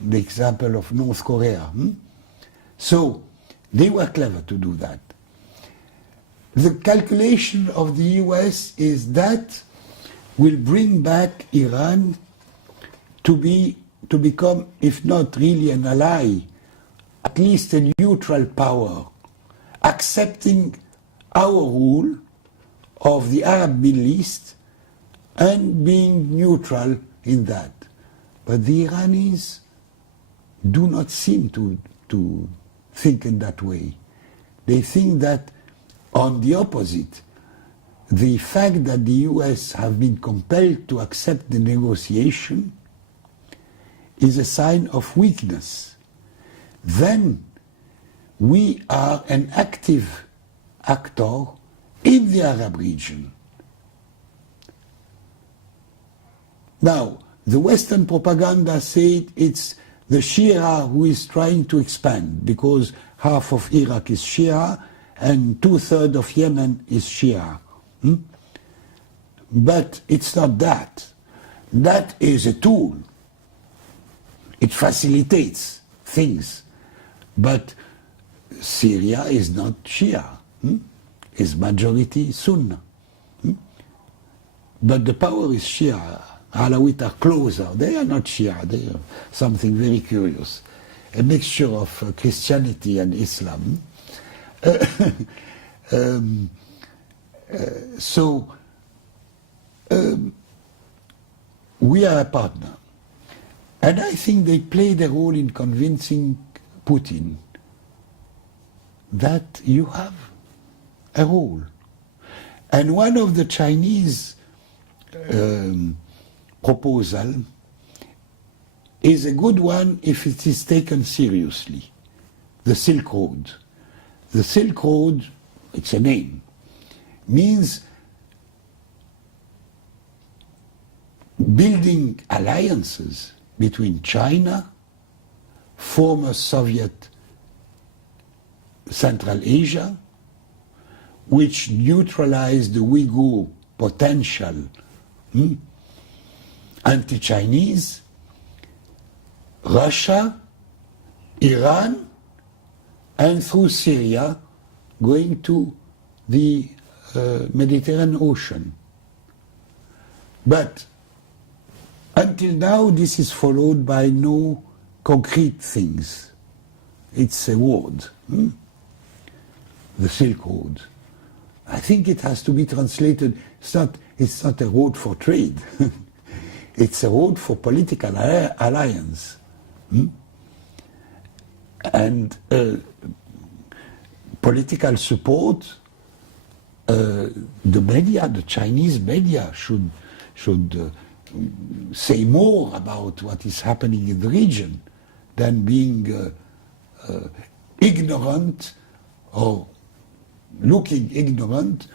the example of North Korea. So they were clever to do that. The calculation of the US is that will bring back Iran to become, if not really an ally, at least a neutral power, accepting our rule of the Arab Middle East and being neutral in that. But the Iranis do not seem to think in that way. They think that, on the opposite, the fact that the US have been compelled to accept the negotiation is a sign of weakness. Then we are an active actor in the Arab region. Now, the Western propaganda said it's the Shia who is trying to expand, because half of Iraq is Shia and 2/3 of Yemen is Shia. But it's not that. That is a tool. It facilitates things. But Syria is not Shia. It's majority Sunni. But the power is Shia. Alawite are closer. They are not Shia. They are something very curious. A mixture of Christianity and Islam. So we are a partner. And I think they played a role in convincing Putin that you have a role. And one of the Chinese proposal is a good one if it is taken seriously. The Silk Road. The Silk Road, it's a name, means building alliances between China, former Soviet Central Asia, which neutralized the Uyghur potential anti-Chinese, Russia, Iran, and through Syria going to the Mediterranean Ocean. But until now, this is followed by no concrete things. It's a word, the Silk Road. I think it has to be translated. It's not a road for trade. It's a road for political alliance. And political support. The media, the Chinese media, should say more about what is happening in the region than being ignorant or looking ignorant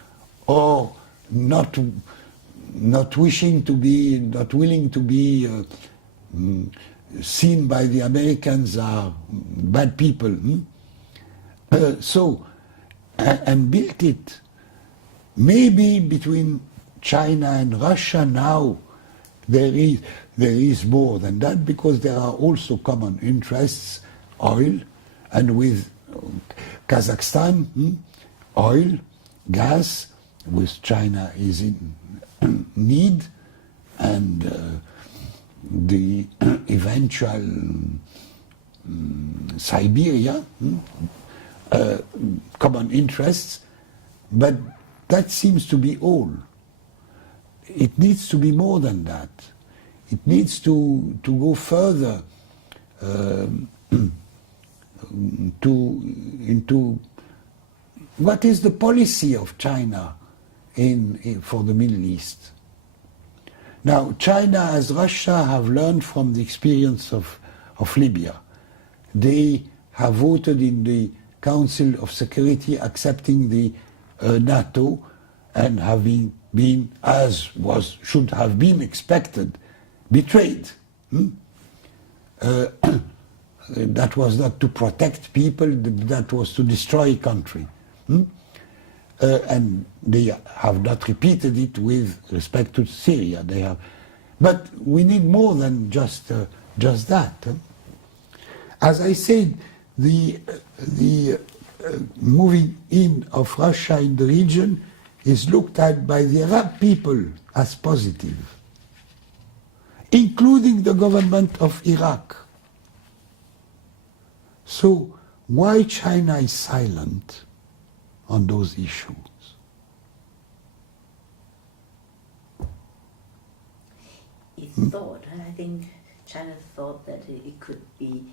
or not wishing to be, not willing to be seen by the Americans are bad people. And built it maybe between China and Russia now there is more than that, because there are also common interests, oil, and with Kazakhstan, oil, gas, which China is in need, and the eventual Siberia, common interests, but that seems to be all. It needs to be more than that. It needs to go further into what is the policy of China for the Middle East. Now, China, as Russia, have learned from the experience of Libya. They have voted in the Council of Security accepting the NATO, and having been, as should have been expected, betrayed. That was not to protect people, that was to destroy a country. And they have not repeated it with respect to Syria. They have, but we need more than just that. As I said, the moving in of Russia in the region is looked at by the Arab people as positive, including the government of Iraq. So why China is silent on those issues? It thought, I think China thought that it could be,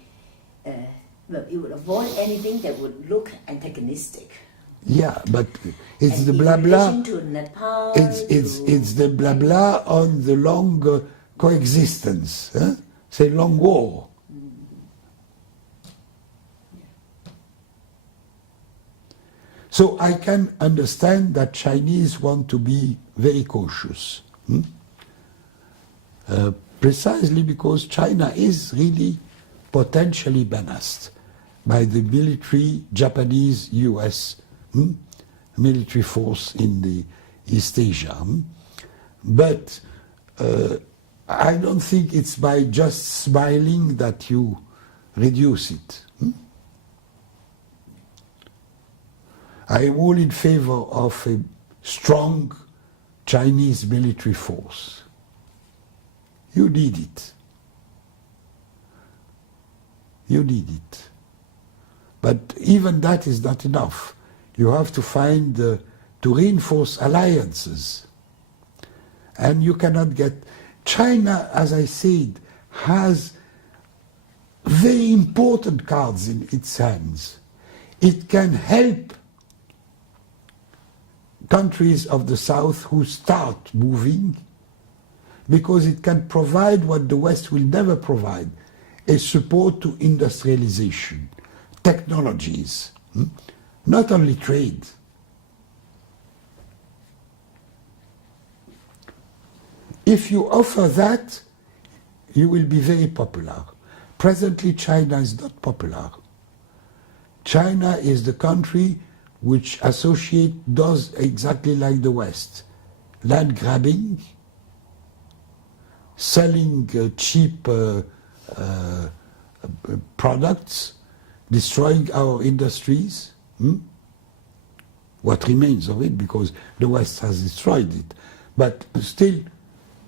well, it would avoid anything that would look antagonistic. Yeah, but it's And the in blah blah. relation to Nepal, It's the blah blah on the long coexistence. Say long war. So I can understand that Chinese want to be very cautious. Precisely because China is really potentially menaced by the military, Japanese, US military force in the East Asia. But I don't think it's by just smiling that you reduce it. I am all in favor of a strong Chinese military force. You need it. You need it. But even that is not enough. You have to find, to reinforce alliances. And you cannot get... China, as I said, has very important cards in its hands. It can help countries of the South who start moving, because it can provide what the West will never provide, a support to industrialization, technologies, not only trade. If you offer that, you will be very popular. Presently, China is not popular. China is the country which does exactly like the West. Land grabbing, selling cheap products, destroying our industries. What remains of it, because the West has destroyed it. But still,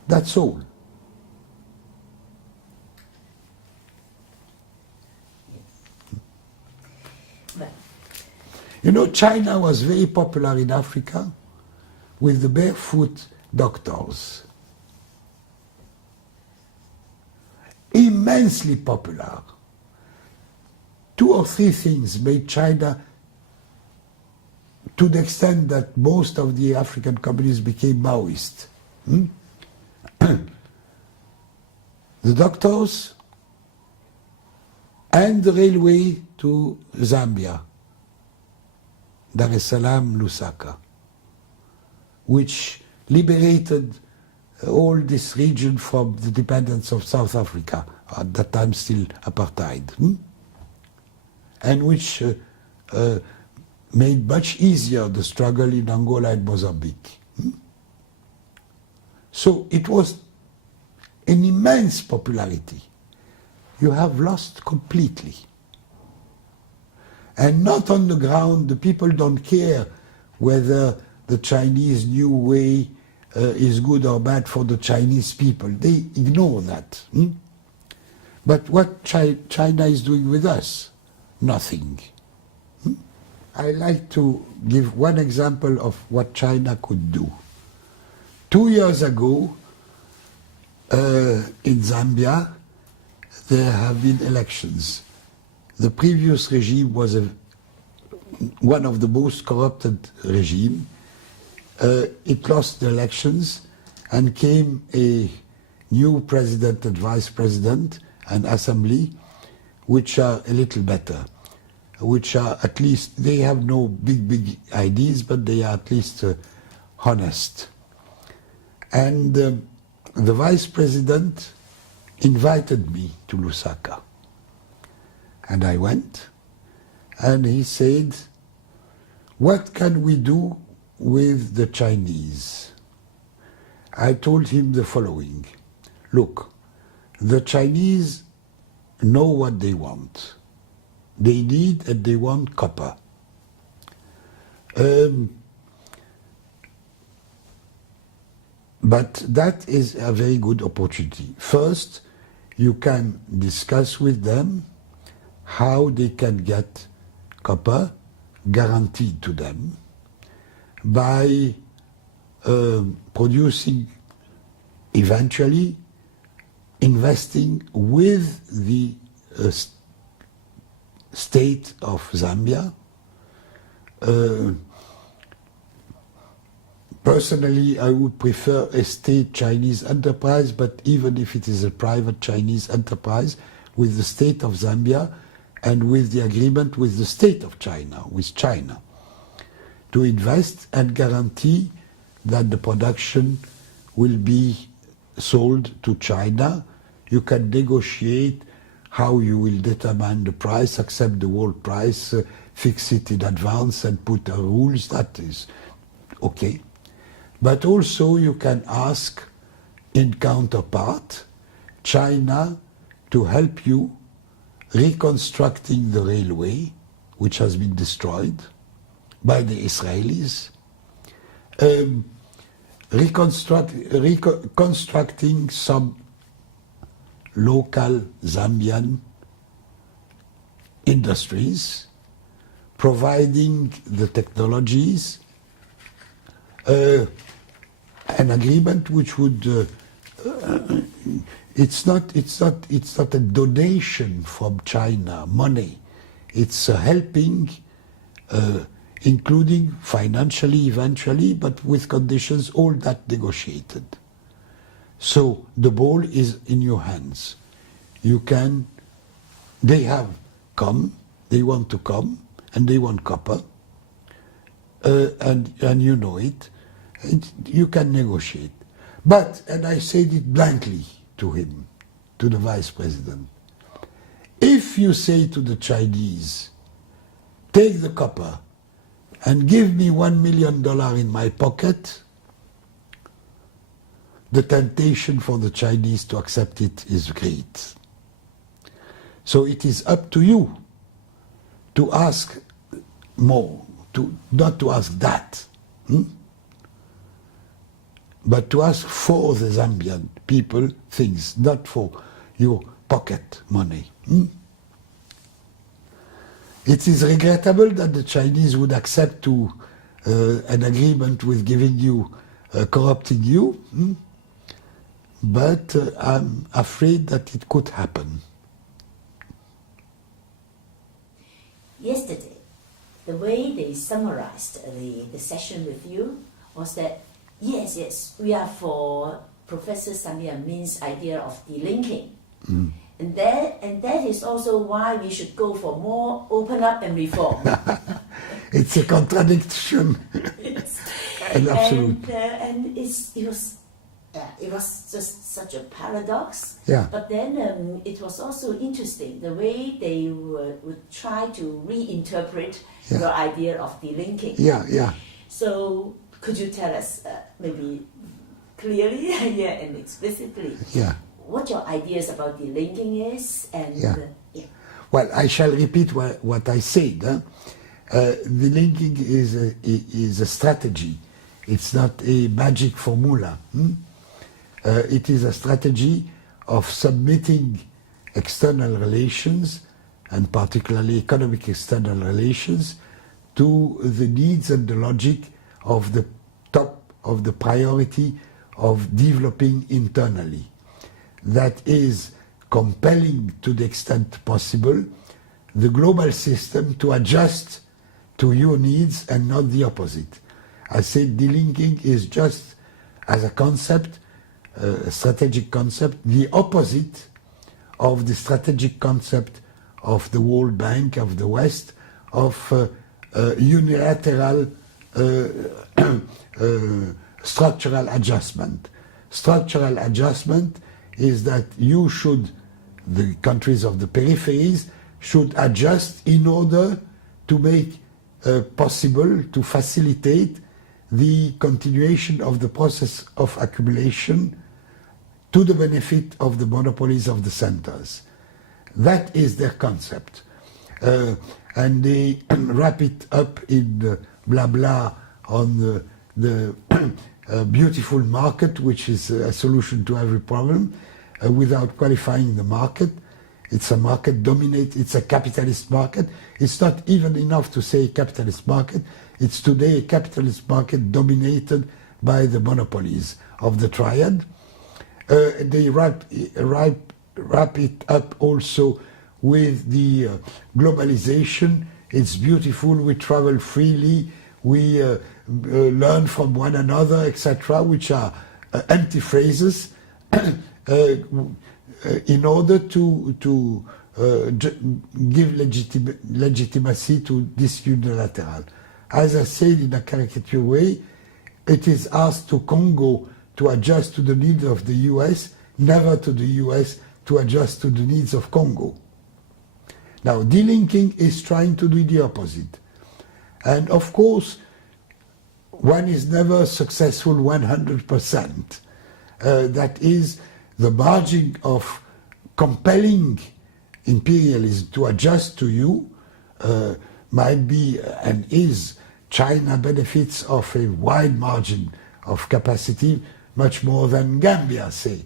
that's all. You know, China was very popular in Africa with the barefoot doctors. Immensely popular. 2 or 3 things made China, to the extent that most of the African companies became Maoist. The doctors and the railway to Zambia, Dar es Salaam, Lusaka, which liberated all this region from the dependence of South Africa, at that time still apartheid, and which made much easier the struggle in Angola and Mozambique. So it was an immense popularity. You have lost completely. And not on the ground, the people don't care whether the Chinese new way is good or bad for the Chinese people. They ignore that. But what China is doing with us? Nothing. I like to give one example of what China could do. 2 years ago, in Zambia, there have been elections. The previous regime was one of the most corrupted regime. It lost the elections and came a new president and vice president and assembly, which are a little better, which are at least, they have no big ideas, but they are at least honest. And the vice president invited me to Lusaka. And I went, and he said, what can we do with the Chinese? I told him the following. Look, the Chinese know what they want. They need and they want copper. But that is a very good opportunity. First, you can discuss with them how they can get copper guaranteed to them by producing, eventually investing with the state of Zambia. Personally, I would prefer a state Chinese enterprise, but even if it is a private Chinese enterprise, with the state of Zambia and with the agreement with the state of China, with China, to invest and guarantee that the production will be sold to China. You can negotiate how you will determine the price, accept the world price, fix it in advance and put rules. That is okay. But also you can ask in counterpart China to help you reconstructing the railway, which has been destroyed by the Israelis, reconstructing some local Zambian industries, providing the technologies, an agreement which would it's not a donation from China money. It's helping, including financially eventually, but with conditions all that negotiated. So the ball is in your hands. You can. They have come. They want to come, and they want copper. And you know it. You can negotiate. But, and I said it blankly to him, to the vice president, if you say to the Chinese, take the copper and give me $1 million in my pocket, the temptation for the Chinese to accept it is great. So it is up to you to ask more, not to ask that. But to ask for the Zambian people things, not for your pocket money. It is regrettable that the Chinese would accept to an agreement with giving you, corrupting you, but I'm afraid that it could happen. Yesterday, the way they summarized the session with you was that yes, we are for Professor Samir Amin's idea of delinking. And that is also why we should go for more open up and reform. It's a contradiction. Yes. And absolute. And it was it was just such a paradox. Yeah. But then it was also interesting the way they would try to reinterpret Yeah. your idea of delinking. Yeah, yeah. So could you tell us maybe clearly yeah, and explicitly Yeah. what your ideas about delinking is? And Yeah. yeah. Well, I shall repeat what I said. The linking is a strategy. It's not a magic formula. It is a strategy of submitting external relations, and particularly economic external relations, to the needs and the logic of the top of the priority of developing internally. That is compelling to the extent possible the global system to adjust to your needs and not the opposite. I said delinking is just as a concept, a strategic concept, the opposite of the strategic concept of the World Bank, of the West, of unilateral structural adjustment. Structural adjustment is that you should, the countries of the peripheries, should adjust in order to make possible, to facilitate the continuation of the process of accumulation to the benefit of the monopolies of the centers. That is their concept. And they wrap it up in blah blah on the beautiful market, which is a solution to every problem, without qualifying the market. It's a market dominated, it's a capitalist market. It's not even enough to say capitalist market. It's today a capitalist market dominated by the monopolies of the triad. They wrap it up also with the globalization. It's beautiful, we travel freely, we learn from one another, etc., which are empty phrases in order to give legitimacy to this unilateral. As I said in a caricature way, it is asked to Congo to adjust to the needs of the US, never to the US to adjust to the needs of Congo. Now, delinking is trying to do the opposite. And of course, one is never successful 100%. That is the margin of compelling imperialism to adjust to you might be and is. China benefits of a wide margin of capacity, much more than Gambia, say.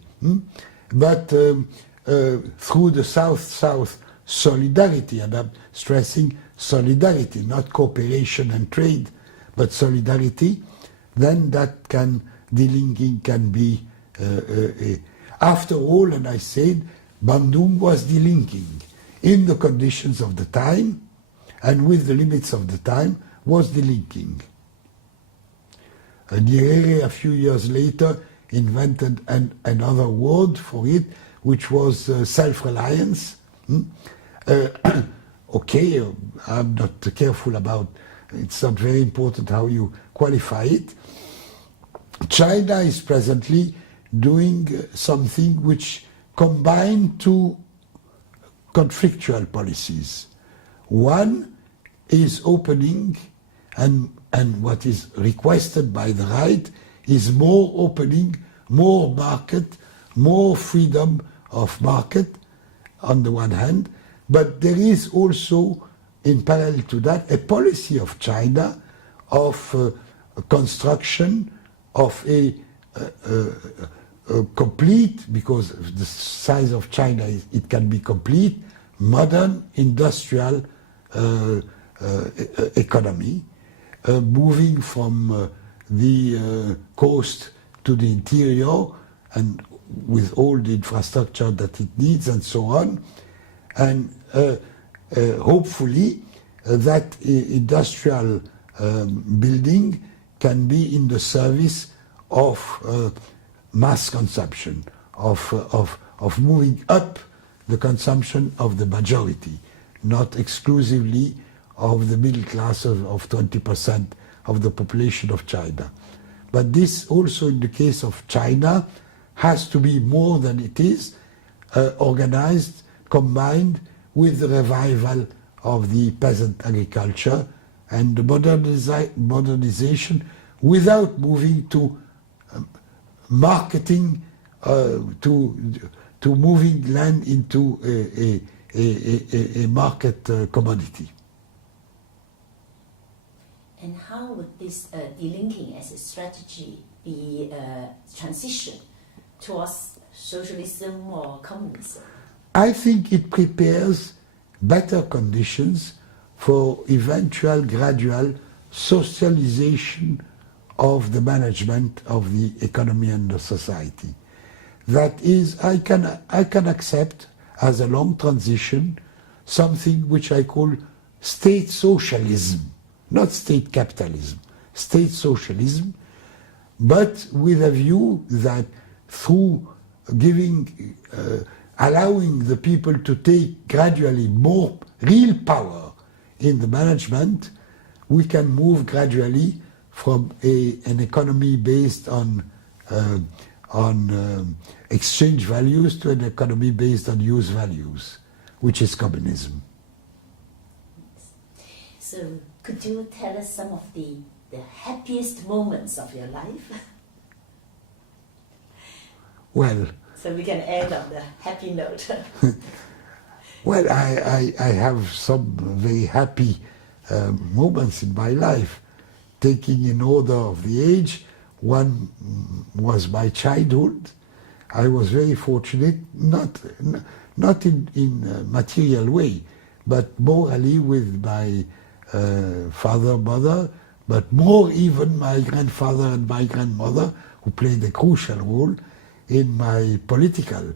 But through the South-South solidarity, and I'm stressing solidarity, not cooperation and trade, but solidarity, then that delinking can be after all, and I said, Bandung was delinking in the conditions of the time and with the limits of the time, was delinking. Nyerere, a few years later, invented another word for it, which was self-reliance. Okay, I'm not careful about, it's not very important how you qualify it. China is presently doing something which combines two conflictual policies. One is opening, and what is requested by the right is more opening, more market, more freedom of market on the one hand, but there is also, in parallel to that, a policy of China of construction of a complete, because of the size of China, it can be complete, modern industrial economy, moving from the coast to the interior, and with all the infrastructure that it needs and so on. And hopefully that industrial building can be in the service of mass consumption, of moving up the consumption of the majority, not exclusively of the middle class of 20% of the population of China. But this also in the case of China has to be more than it is, organized, combined with the revival of the peasant agriculture and the modernization without moving to marketing, to moving land into a market commodity. And how would this delinking as a strategy be transition towards socialism or communism? I think it prepares better conditions for eventual gradual socialization of the management of the economy and the society. That is, I can accept as a long transition something which I call state socialism, not state capitalism, state socialism, but with a view that through giving, allowing the people to take gradually more real power in the management, we can move gradually from an economy based on exchange values to an economy based on use values, which is communism. So could you tell us some of the happiest moments of your life? Well, so we can end on the happy note. Well, I have some very happy moments in my life. Taking in order of the age, one was my childhood. I was very fortunate, not in material way, but morally with my father, mother, but more even my grandfather and my grandmother, who played a crucial role in my political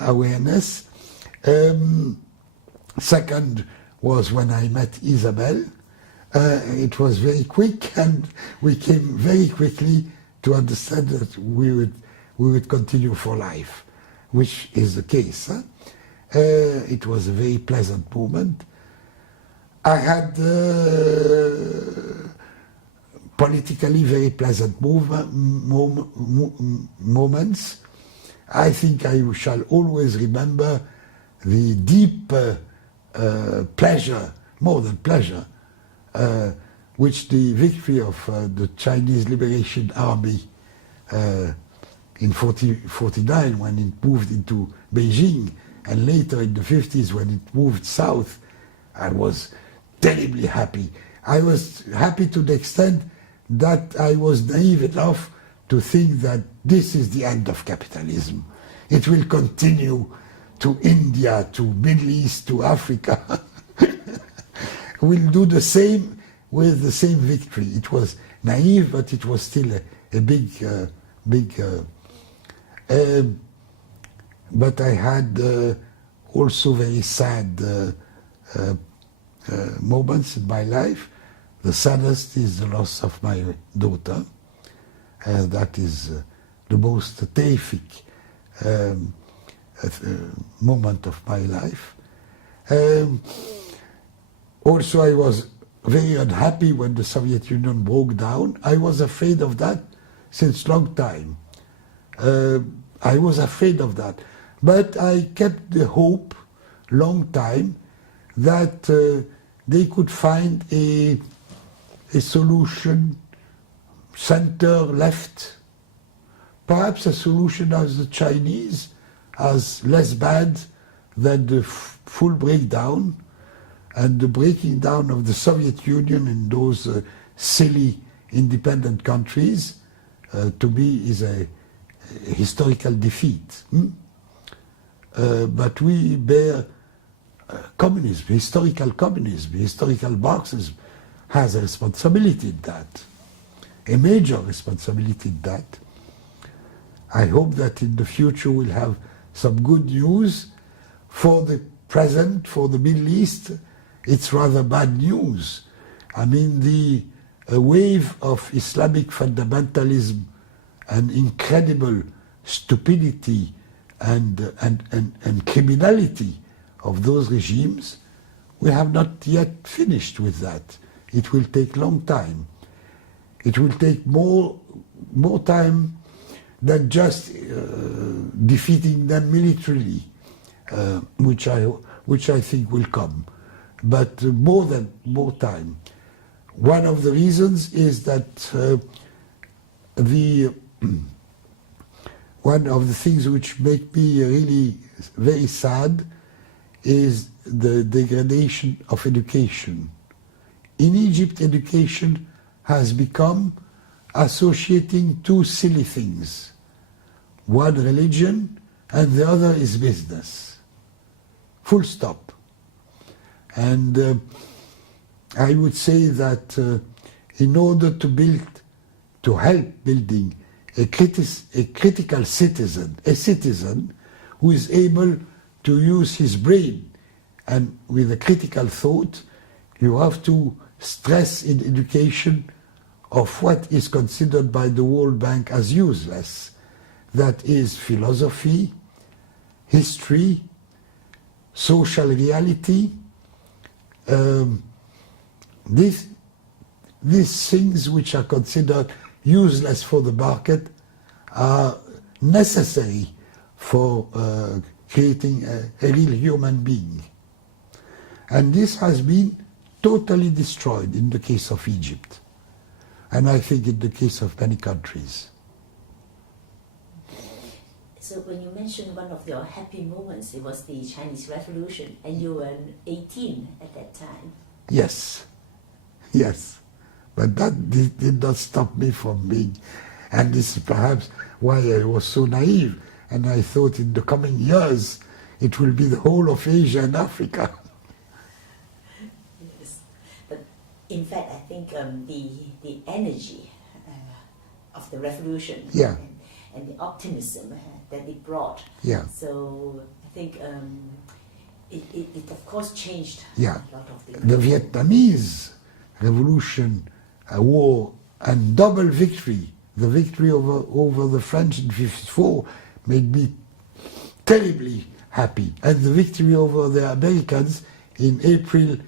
awareness. Second was when I met Isabel. It was very quick, and we came very quickly to understand that we would continue for life, which is the case. Huh? It was a very pleasant moment. I had politically very pleasant moments. I think I shall always remember the deep pleasure, more than pleasure, which the victory of the Chinese Liberation Army in 1949, when it moved into Beijing, and later in the 1950s when it moved south, I was terribly happy. I was happy to the extent that I was naive enough to think that this is the end of capitalism. It will continue to India, to Middle East, to Africa. We'll do the same with the same victory. It was naive, but it was still a big. But I had also very sad moments in my life. The saddest is the loss of my daughter. That is the most terrific moment of my life. Also, I was very unhappy when the Soviet Union broke down. I was afraid of that since long time. I was afraid of that. But I kept the hope, long time, that they could find a solution, center, left, perhaps a solution as the Chinese, as less bad than the full breakdown, and the breaking down of the Soviet Union in those silly independent countries, to me is a historical defeat. But we bear communism, historical Marxism has a responsibility in that, a major responsibility in that. I hope that in the future we'll have some good news. For the present, for the Middle East, it's rather bad news. I mean, the wave of Islamic fundamentalism and incredible stupidity and criminality of those regimes, we have not yet finished with that. It will take long time. It will take more more time than just defeating them militarily, which I think will come, but more time. One of the reasons is that one of the things which make me really very sad is the degradation of education. In Egypt, education has become associating two silly things. One religion and the other is business. Full stop. And I would say that in order to help building a critical citizen, a citizen who is able to use his brain and with a critical thought, you have to stress in education of what is considered by the World Bank as useless. That is philosophy, history, social reality. These things which are considered useless for the market are necessary for creating a real human being. And this has been totally destroyed in the case of Egypt. And I think in the case of many countries. So when you mentioned one of your happy moments, it was the Chinese Revolution, and you were 18 at that time. Yes, yes. But that did not stop me from being, and this is perhaps why I was so naive, and I thought in the coming years it will be the whole of Asia and Africa. Yes, but in fact I think the energy of the revolution, yeah, and the optimism that it brought, yeah, so I think it of course changed, yeah, a lot of the Vietnamese revolution, war, and double victory. The victory over the French in 1954 made me terribly happy, and the victory over the Americans in April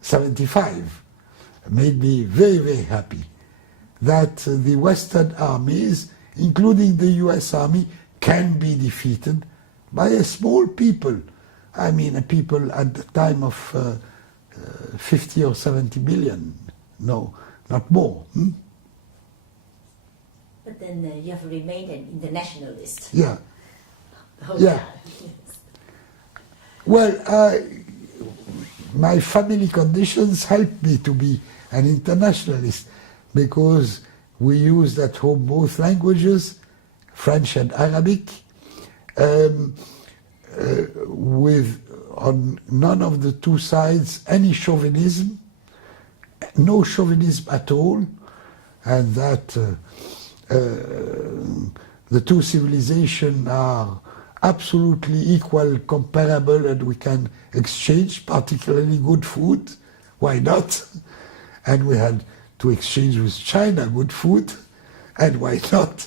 1975 made me very, very happy. That the Western armies, including the US Army, can be defeated by a small people. I mean, a people at the time of 50 or 70 million. No, not more. But then you have remained an internationalist. Yeah. Yeah. Well, my family conditions helped me to be an internationalist because we used at home both languages, French and Arabic, with on none of the two sides any chauvinism, no chauvinism at all, and that the two civilizations are absolutely equal, comparable, and we can exchange particularly good food. Why not? And we had to exchange with China good food, and why not?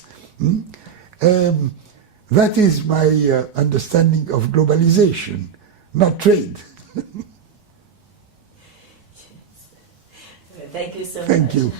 That is my understanding of globalization, not trade. Thank you so much. Thank you.